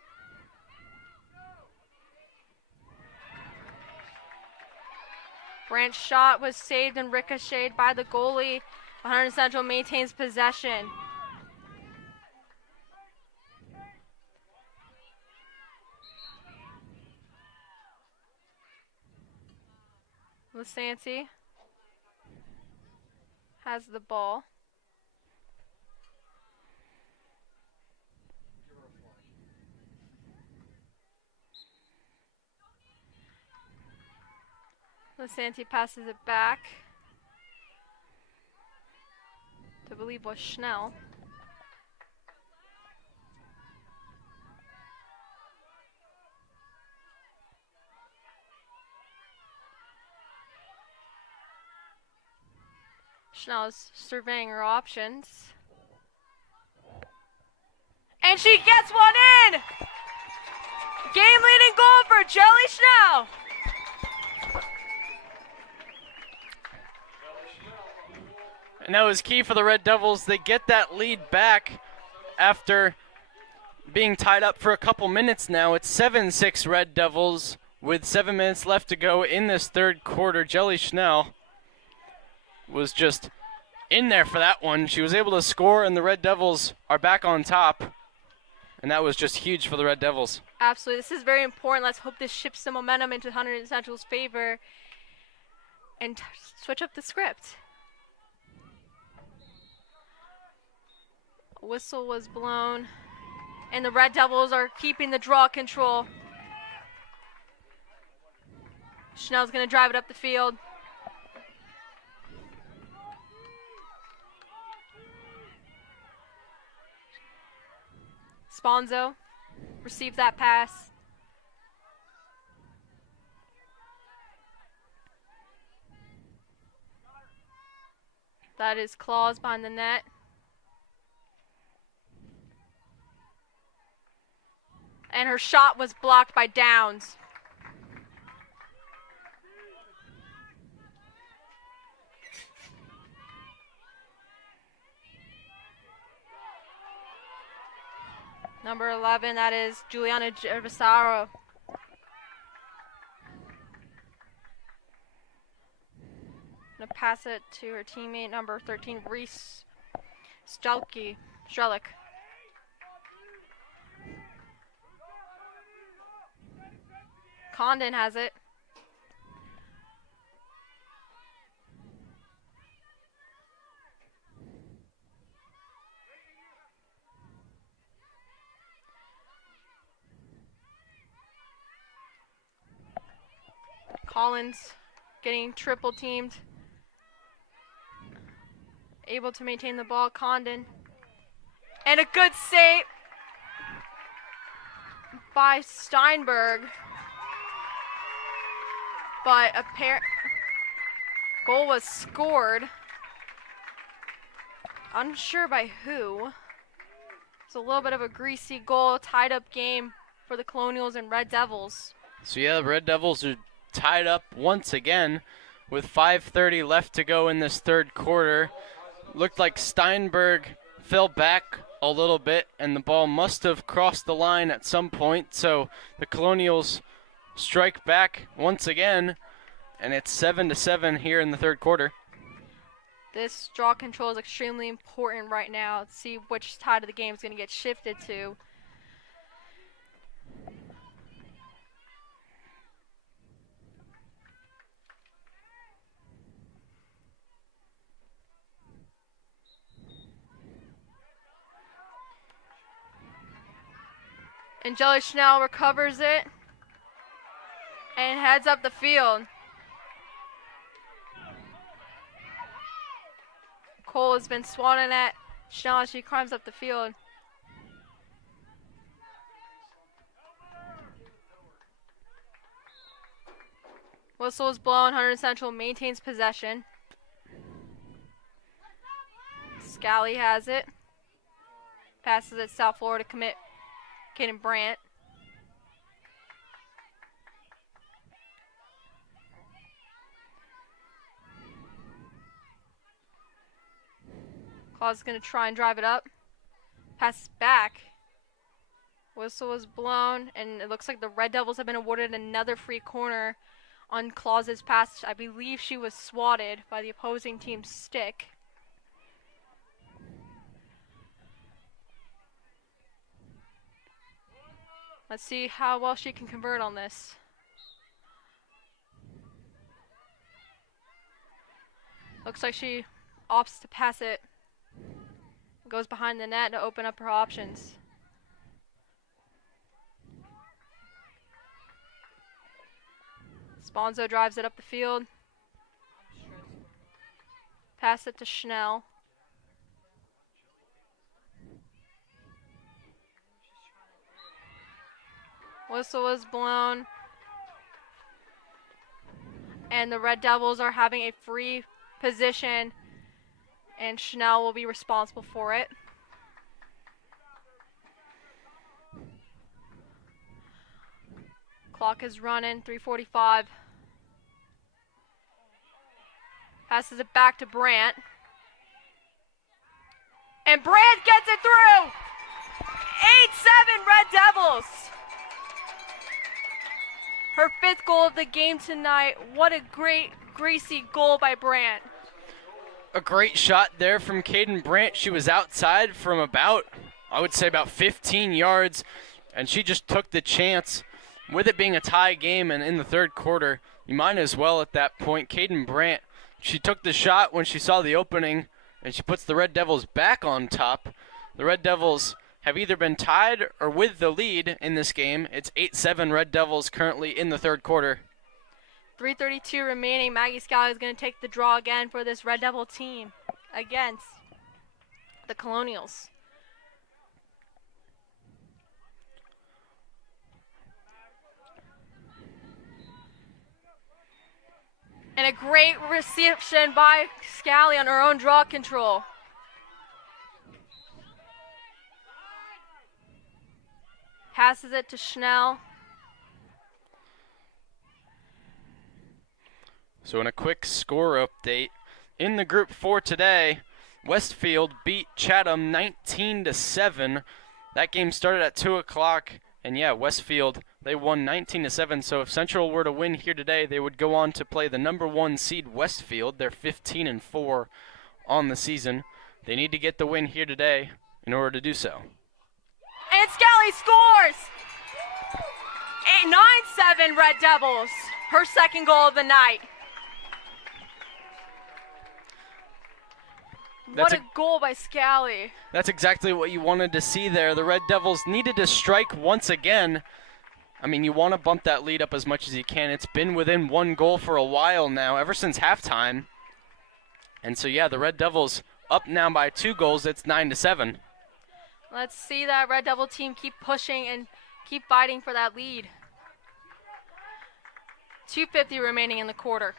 Brandt's shot was saved and ricocheted by the goalie. Hunterdon Central maintains possession. Lasanti has the ball. Lasanti passes it back to believe was Schnell. Schnell is surveying her options. And she gets one in! Game-leading goal for Jelly Schnell! And that was key for the Red Devils. They get that lead back after being tied up for a couple minutes now. It's 7-6 Red Devils with 7 minutes left to go in this third quarter. Jelly Schnell was just in there for that one. She was able to score, and the Red Devils are back on top. And that was just huge for the Red Devils. Absolutely. This is very important. Let's hope this shifts the momentum into Hunterdon Central's favor and switch up the script. A whistle was blown, and the Red Devils are keeping the draw control. Schnell's going to drive it up the field. Sponzo receives that pass. That is Claus behind the net. And her shot was blocked by Downs. Number 11, that is Juliana Gervasaro. Gonna pass it to her teammate, number 13, Reese Strelick. Condon has it. Collins getting triple teamed. Able to maintain the ball. Condon. And a good save by Steinberg. But a goal was scored. Unsure by who. It's a little bit of a greasy goal, tied up game for the Colonials and Red Devils. So yeah, the Red Devils are tied up once again with 5:30 left to go in this third quarter. Looked like Steinberg fell back a little bit and the ball must have crossed the line at some point. So the Colonials strike back once again, and it's 7-7 here in the third quarter. This draw control is extremely important right now. Let's see which side of the game is going to get shifted to. Angela Schnell recovers it and heads up the field. Cole has been swatting at Schnell as she climbs up the field. Whistle is blown. Hunterdon Central maintains possession. Scally has it. Passes it South Florida commit Kaden Brandt. Claus is going to try and drive it up. Pass back. Whistle was blown, and it looks like the Red Devils have been awarded another free corner on Claus's pass. I believe she was swatted by the opposing team's stick. Let's see how well she can convert on this. Looks like she opts to pass it. Goes behind the net to open up her options. Sponzo drives it up the field. Pass it to Schnell. Whistle was blown. And the Red Devils are having a free position, and Schnell will be responsible for it. Clock is running, 3:45. Passes it back to Brandt. And Brandt gets it through! 8-7 Red Devils! Her fifth goal of the game tonight. What a great, greasy goal by Brandt. A great shot there from Kaden Brandt. She was outside from about, I would say about 15 yards. And she just took the chance. With it being a tie game and in the third quarter, you might as well at that point. Caden Brandt, she took the shot when she saw the opening, and she puts the Red Devils back on top. The Red Devils have either been tied or with the lead in this game. It's 8-7 Red Devils currently in the third quarter. 3:32 remaining. Maggie Scally is going to take the draw again for this Red Devil team against the Colonials. And a great reception by Scally on her own draw control. Passes it to Schnell. So in a quick score update, in the group 4 today, Westfield beat Chatham 19-7. That game started at 2 o'clock, and yeah, Westfield, they won 19-7. So if Central were to win here today, they would go on to play the number 1 seed Westfield. They're 15-4 on the season. They need to get the win here today in order to do so. And Scally scores! 9-7 Red Devils. Her second goal of the night. What a goal by Scally. That's exactly what you wanted to see there. The Red Devils needed to strike once again. I mean, you want to bump that lead up as much as you can. It's been within 1 goal for a while now, ever since halftime. And so, yeah, the Red Devils up now by 2 goals. It's 9-7. Let's see that Red Devil team keep pushing and keep fighting for that lead. 2:50 remaining in the quarter.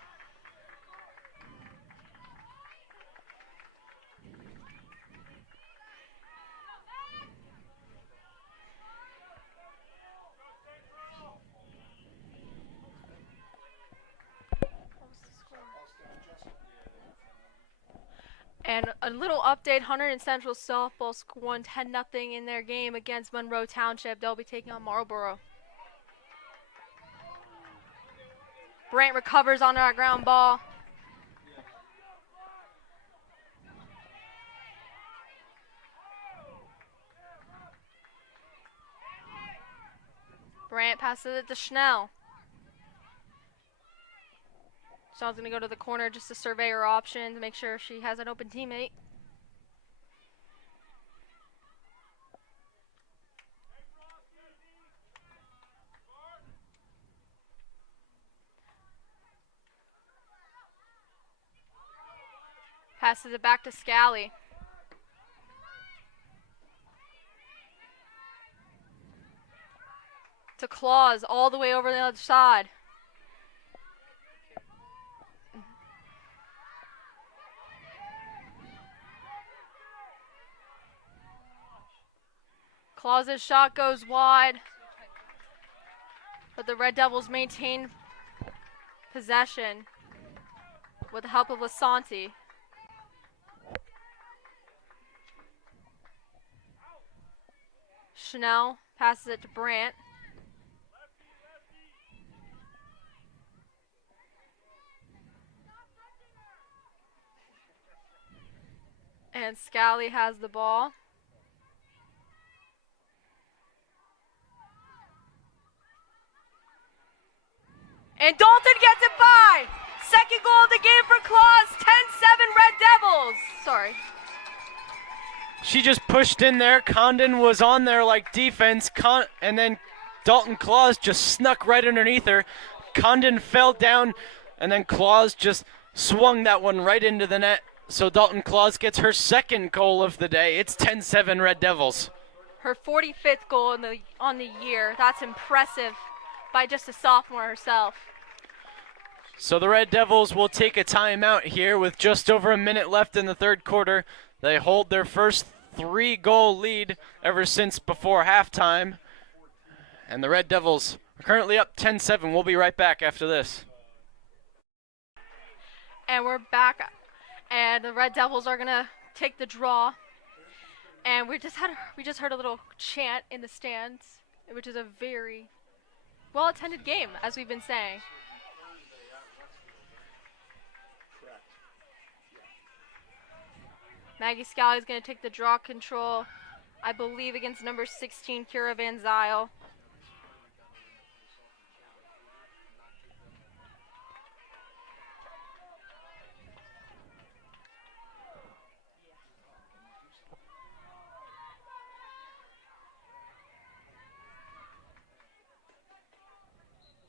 And a little update, Hunterdon Central softball won 10-0 in their game against Monroe Township. They'll be taking on Marlboro. Brandt recovers on our ground ball. Brandt passes it to Schnell. Schnell's going to go to the corner just to survey her options, make sure she has an open teammate. Passes it back to Scally. To Claus all the way over the other side. Claus's shot goes wide, but the Red Devils maintain possession with the help of Lasanti. Schnell passes it to Brandt. And Scally has the ball. And Dalton gets it by! Second goal of the game for Claus, 10-7 Red Devils! Sorry. She just pushed in there. Condon was on there like defense, and then Dalton Claus just snuck right underneath her. Condon fell down, and then Claus just swung that one right into the net. So Dalton Claus gets her second goal of the day. It's 10-7 Red Devils. Her 45th goal on the year. That's impressive by just a sophomore herself. So the Red Devils will take a timeout here with just over a minute left in the third quarter. They hold their first 3-goal lead ever since before halftime. And the Red Devils are currently up 10-7. We'll be right back after this. And we're back. And the Red Devils are going to take the draw. And we just heard a little chant in the stands, which is a very well-attended game, as we've been saying. Maggie Scally is going to take the draw control I believe against number 16, Kira Van Zyl.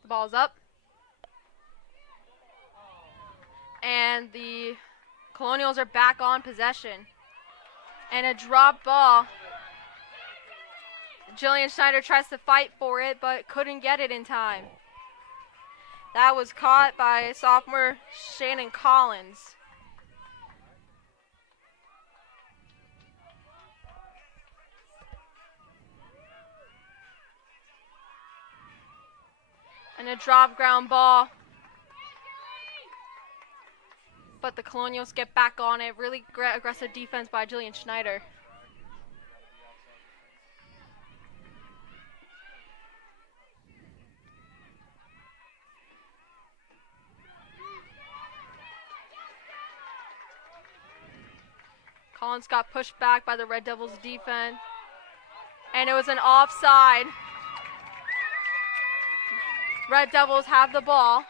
The ball's up. And the Colonials are back on possession. And a drop ball. Jillian Schneider tries to fight for it, but couldn't get it in time. That was caught by sophomore Shannon Collins. And a drop ground ball. But the Colonials get back on it. Really aggressive defense by Jillian Schneider. Collins got pushed back by the Red Devils defense. And it was an offside. Red Devils have the ball.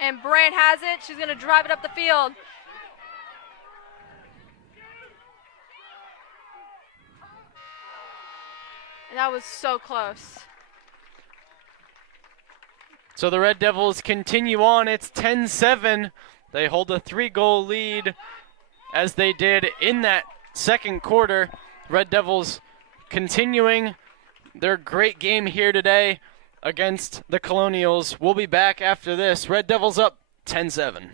And Brandt has it. She's going to drive it up the field. And that was so close. So the Red Devils continue on. It's 10-7. They hold a 3-goal lead as they did in that second quarter. Red Devils continuing their great game here today against the Colonials. We'll be back after this. Red Devils up 10-7.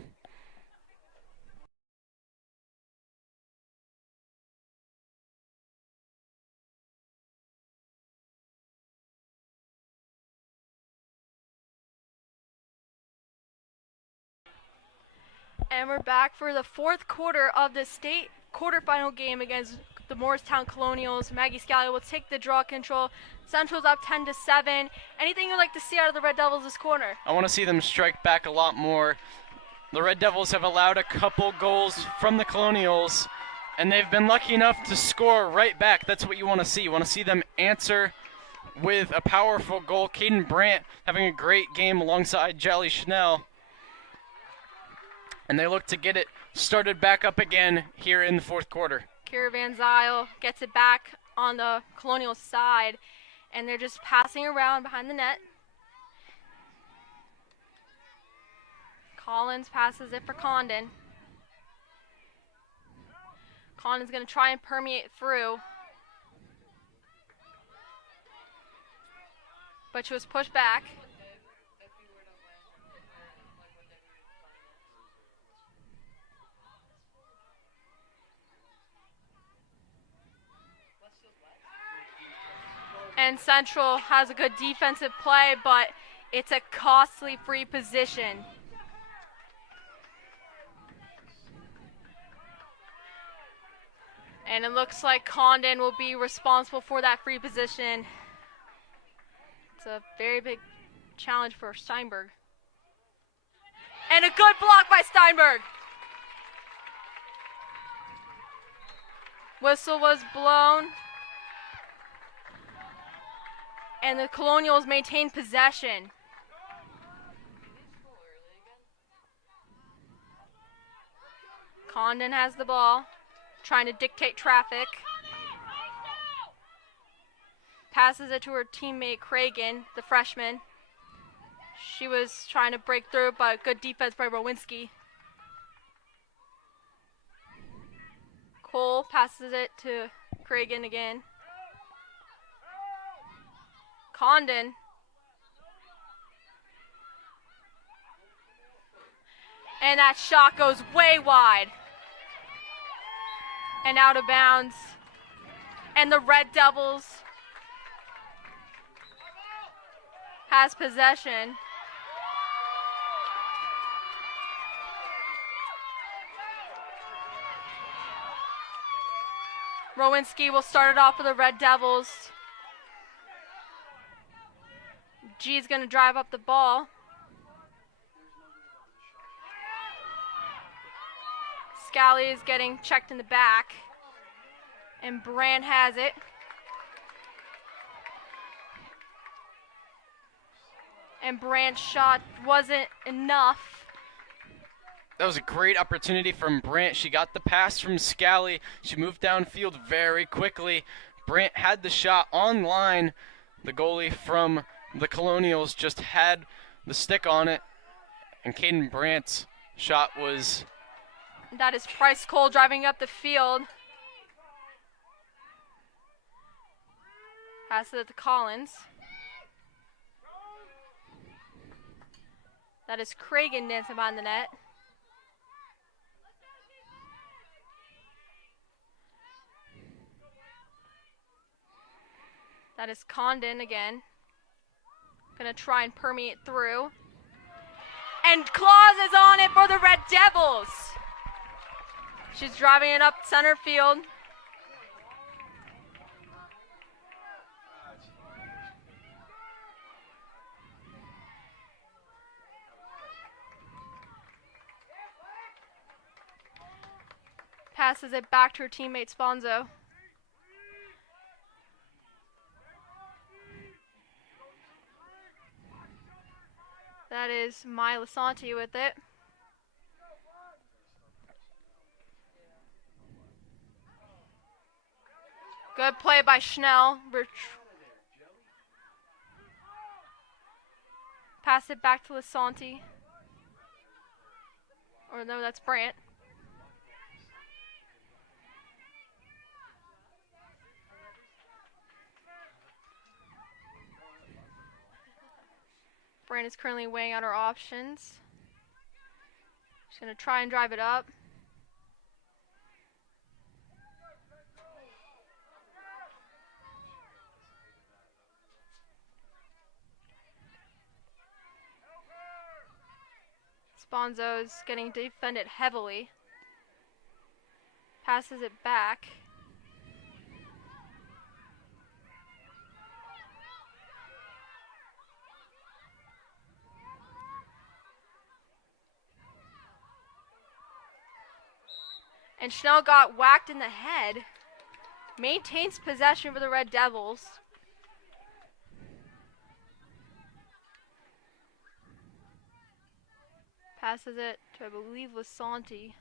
And we're back for the fourth quarter of the state quarterfinal game against the Morristown Colonials. Maggie Scally will take the draw control. Central's up 10-7. Anything you'd like to see out of the Red Devils this corner? I want to see them strike back a lot more. The Red Devils have allowed a couple goals from the Colonials, and they've been lucky enough to score right back. That's what you want to see. You want to see them answer with a powerful goal. Caden Brandt having a great game alongside Jolly Schnell. And they look to get it started back up again here in the fourth quarter. Kira Van Zyl gets it back on the Colonial side, and they're just passing around behind the net. Collins passes it for Condon. Condon's going to try and permeate through. But she was pushed back. And Central has a good defensive play, but it's a costly free position. And it looks like Condon will be responsible for that free position. It's a very big challenge for Steinberg. And a good block by Steinberg. Whistle was blown. And the Colonials maintain possession. Condon has the ball, trying to dictate traffic. Passes it to her teammate Cragen, the freshman. She was trying to break through, but good defense by Rowinski. Cole passes it to Cragen again. Condon. And that shot goes way wide. And out of bounds. And the Red Devils has possession. Rowinski will start it off for the Red Devils. G's going to drive up the ball. Scally is getting checked in the back. And Brandt has it. And Brandt's shot wasn't enough. That was a great opportunity from Brandt. She got the pass from Scally. She moved downfield very quickly. Brandt had the shot on line. The goalie from the Colonials just had the stick on it. And Caden Brandt's shot was... That is Price Cole driving up the field. Pass it to Collins. That is Cragen dancing behind the net. That is Condon again. Gonna try and permeate through. And Claus is on it for the Red Devils. She's driving it up center field. Passes it back to her teammate Sponzo. That is Mai Lasanti with it. Good play by Schnell. Pass it back to Lasanti. Or no, that's Brandt. Brandt is currently weighing out her options. She's going to try and drive it up. Sponzo's getting defended heavily. Passes it back. And Schnell got whacked in the head. Maintains possession for the Red Devils. Passes it to, I believe, Lasanti.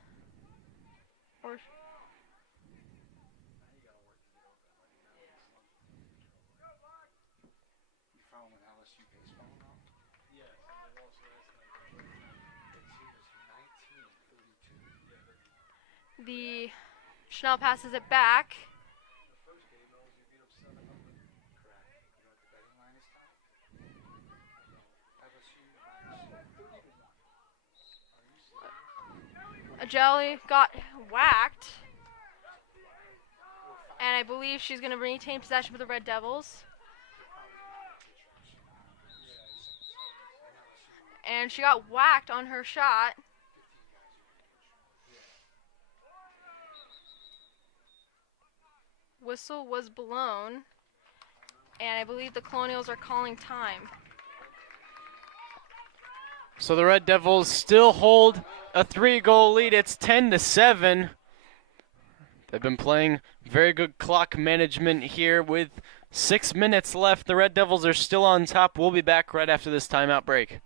Or the Schnell passes it back. Ajeli got whacked. And I believe she's going to retain possession for the Red Devils. And she got whacked on her shot. Whistle was blown. And I believe the Colonials are calling time. So the Red Devils still hold a 3-goal lead. It's 10-7. They've been playing very good clock management here with 6 minutes left. The Red Devils are still on top. We'll be back right after this timeout break.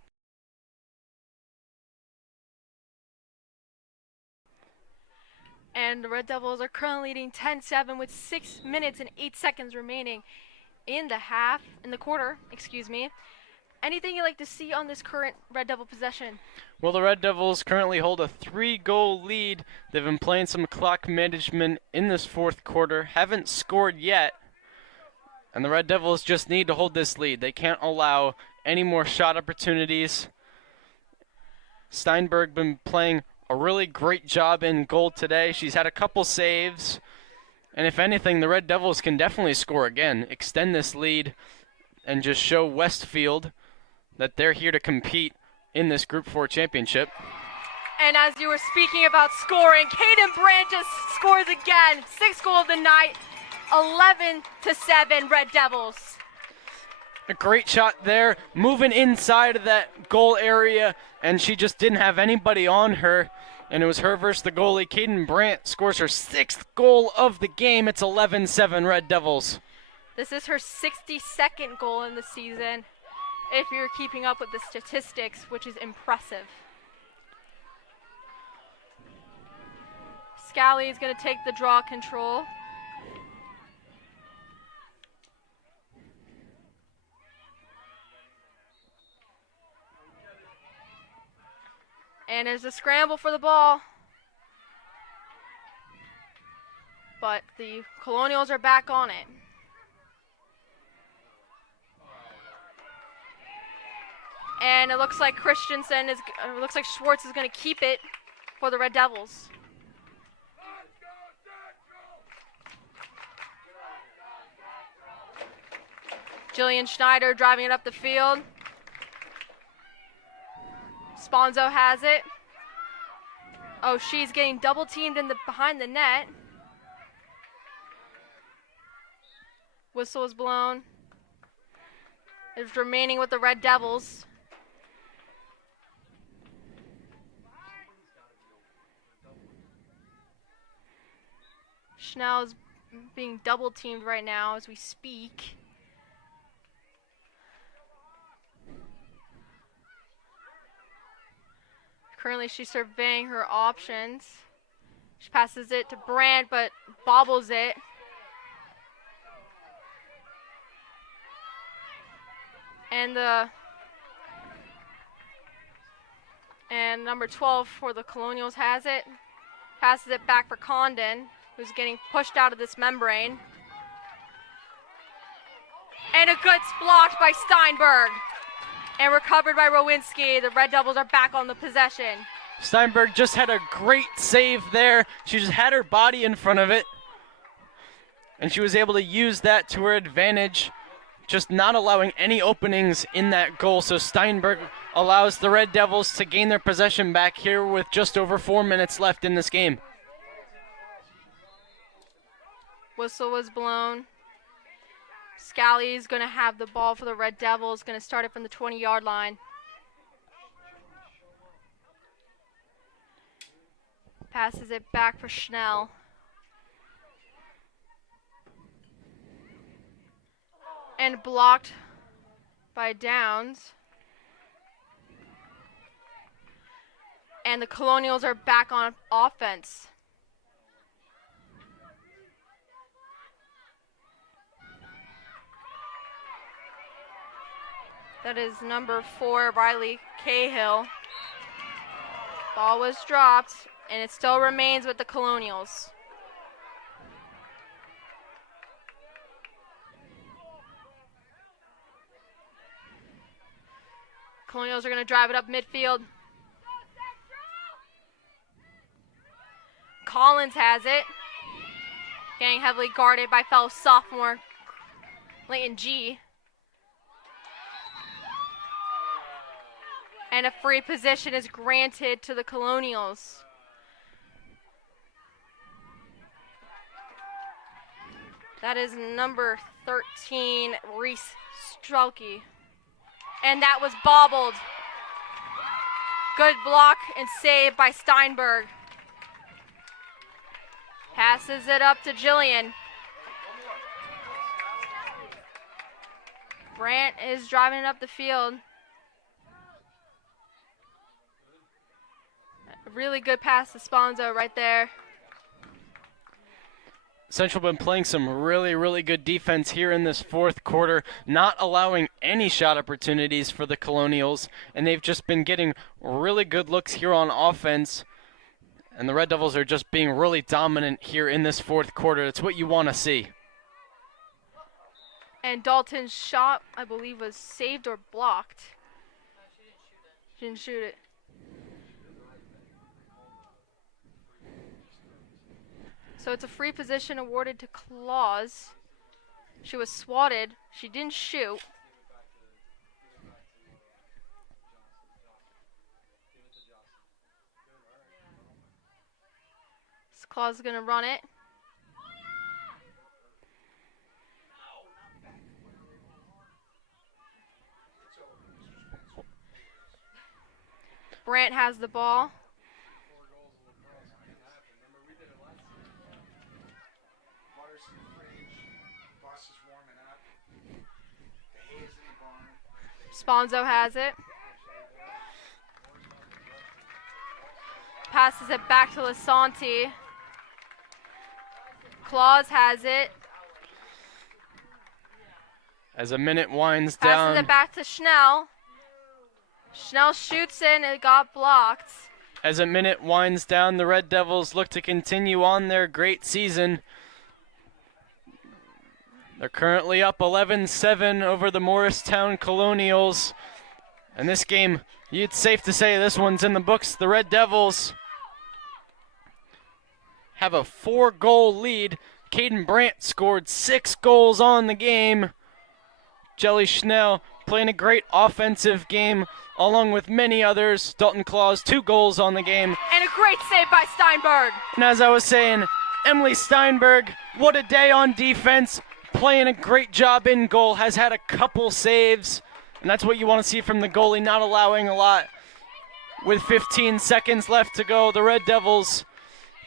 And the Red Devils are currently leading 10-7 with 6 minutes and 8 seconds remaining in the quarter. Anything you'd like to see on this current Red Devil possession? Well, the Red Devils currently hold a 3-goal lead. They've been playing some clock management in this fourth quarter. Haven't scored yet. And the Red Devils just need to hold this lead. They can't allow any more shot opportunities. Steinberg been playing a really great job in goal today. She's had a couple saves. And if anything, the Red Devils can definitely score again, extend this lead, and just show Westfield that they're here to compete in this Group 4 championship. And as you were speaking about scoring, Caden Brandt just scores again. 6th goal of the night, 11-7 Red Devils. A great shot there, moving inside of that goal area, and she just didn't have anybody on her, and it was her versus the goalie. Caden Brandt scores her 6th goal of the game. It's 11-7 Red Devils. This is her 62nd goal in the season, if you're keeping up with the statistics, which is impressive. Scally is going to take the draw control. And there's a scramble for the ball. But the Colonials are back on it. And it looks like Schwartz is going to keep it for the Red Devils. Jillian Schneider driving it up the field. Sponzo has it. Oh, she's getting double teamed behind the net. Whistle is blown. It's remaining with the Red Devils. Schnell is being double teamed right now as we speak. Currently, she's surveying her options. She passes it to Brandt, but bobbles it. And number 12 for the Colonials has it. Passes it back for Condon, who's getting pushed out of this membrane. And a good blocked by Steinberg. And recovered by Rowinski. The Red Devils are back on the possession. Steinberg just had a great save there. She just had her body in front of it. And she was able to use that to her advantage, just not allowing any openings in that goal. So Steinberg allows the Red Devils to gain their possession back here with just over 4 minutes left in this game. Whistle was blown. Scally's going to have the ball for the Red Devils, going to start it from the 20-yard line. Passes it back for Schnell. And blocked by Downs. And the Colonials are back on offense. That is number 4, Riley Cahill. Ball was dropped, and it still remains with the Colonials. Colonials are going to drive it up midfield. Collins has it. Getting heavily guarded by fellow sophomore Leighton G. And a free position is granted to the Colonials. That is number 13, Reese Strelke. And that was bobbled. Good block and save by Steinberg. Passes it up to Jillian. Brandt is driving it up the field. A really good pass to Sponzo right there. Central been playing some really, really good defense here in this fourth quarter, not allowing any shot opportunities for the Colonials, and they've just been getting really good looks here on offense, and the Red Devils are just being really dominant here in this fourth quarter. It's what you want to see. And Dalton's shot, I believe, was saved or blocked. She didn't shoot it. So it's a free position awarded to Claus. She was swatted. She didn't shoot. Claus is going to run it. Brant has the ball. Sponzo has it. Passes it back to Lasanti. Claus has it. As a minute winds Passes down. it back to Schnell. Schnell shoots in. It got blocked. As a minute winds down, the Red Devils look to continue on their great season. They're currently up 11-7 over the Morristown Colonials. And this game, it's safe to say this one's in the books. The Red Devils have a 4-goal lead. Caden Brandt scored 6 goals on the game. Jelly Schnell playing a great offensive game along with many others. Dalton Claus, 2 goals on the game. And a great save by Steinberg. And as I was saying, Emily Steinberg, what a day on defense. Playing a great job in goal, has had a couple saves. And that's what you want to see from the goalie, not allowing a lot. With 15 seconds left to go, the Red Devils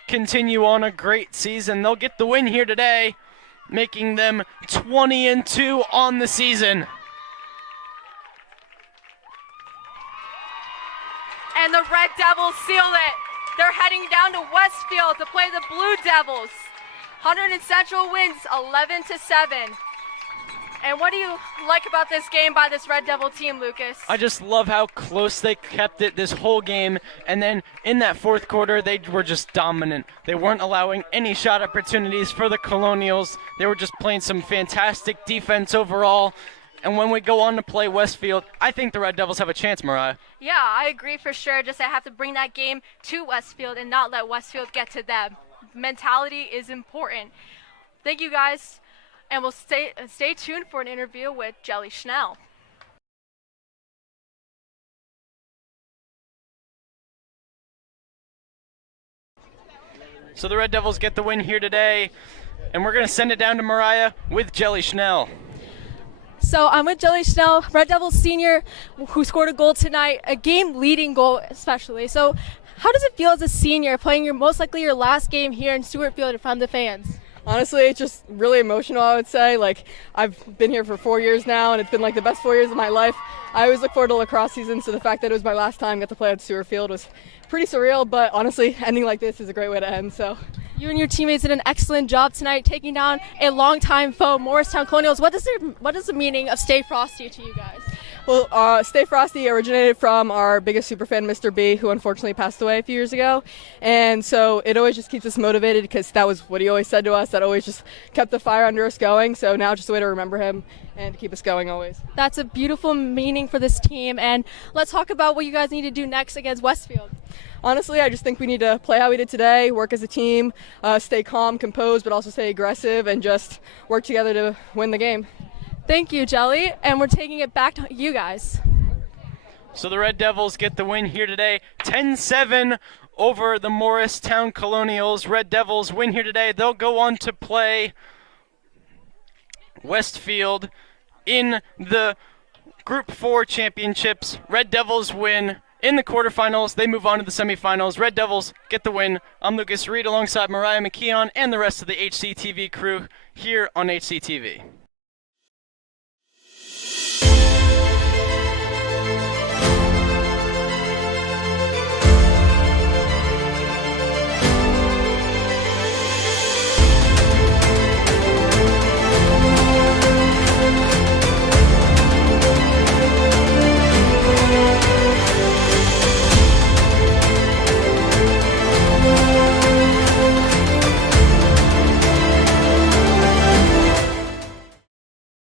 continue on a great season. They'll get the win here today, making them 20-2 on the season. And the Red Devils seal it. They're heading down to Westfield to play the Blue Devils. Hunterdon Central wins 11-7. And what do you like about this game by this Red Devil team, Lucas? I just love how close they kept it this whole game. And then in that fourth quarter, they were just dominant. They weren't allowing any shot opportunities for the Colonials. They were just playing some fantastic defense overall. And when we go on to play Westfield, I think the Red Devils have a chance, Mariah. Yeah, I agree for sure. Just I have to bring that game to Westfield and not let Westfield get to them. Mentality is important. Thank you guys, and we'll stay tuned for an interview with Jelly Schnell. So the Red Devils get the win here today, and we're going to send it down to Mariah with Jelly Schnell. So I'm with Jelly Schnell, Red Devils senior, who scored a goal tonight, a game-leading goal especially. So how does it feel as a senior playing most likely your last game here in Stewart Field in front of the fans? Honestly, it's just really emotional, I would say. Like, I've been here for 4 years now, and it's been like the best 4 years of my life. I always look forward to lacrosse season, so the fact that it was my last time got to play at Stewart Field was pretty surreal, but honestly, ending like this is a great way to end. So You and your teammates did an excellent job tonight taking down a longtime foe, Morristown Colonials. What is the meaning of Stay Frosty to you guys? Well, Stay Frosty originated from our biggest superfan, Mr. B, who unfortunately passed away a few years ago. And so it always just keeps us motivated because that was what he always said to us. That always just kept the fire under us going. So now it's just a way to remember him and to keep us going always. That's a beautiful meaning for this team. And let's talk about what you guys need to do next against Westfield. Honestly, I just think we need to play how we did today, work as a team, stay calm, composed, but also stay aggressive and just work together to win the game. Thank you, Jelly, and we're taking it back to you guys. So the Red Devils get the win here today, 10-7 over the Morristown Colonials. Red Devils win here today. They'll go on to play Westfield in the Group 4 championships. Red Devils win in the quarterfinals. They move on to the semifinals. Red Devils get the win. I'm Lucas Reed alongside Mariah McKeon and the rest of the HCTV crew here on HCTV.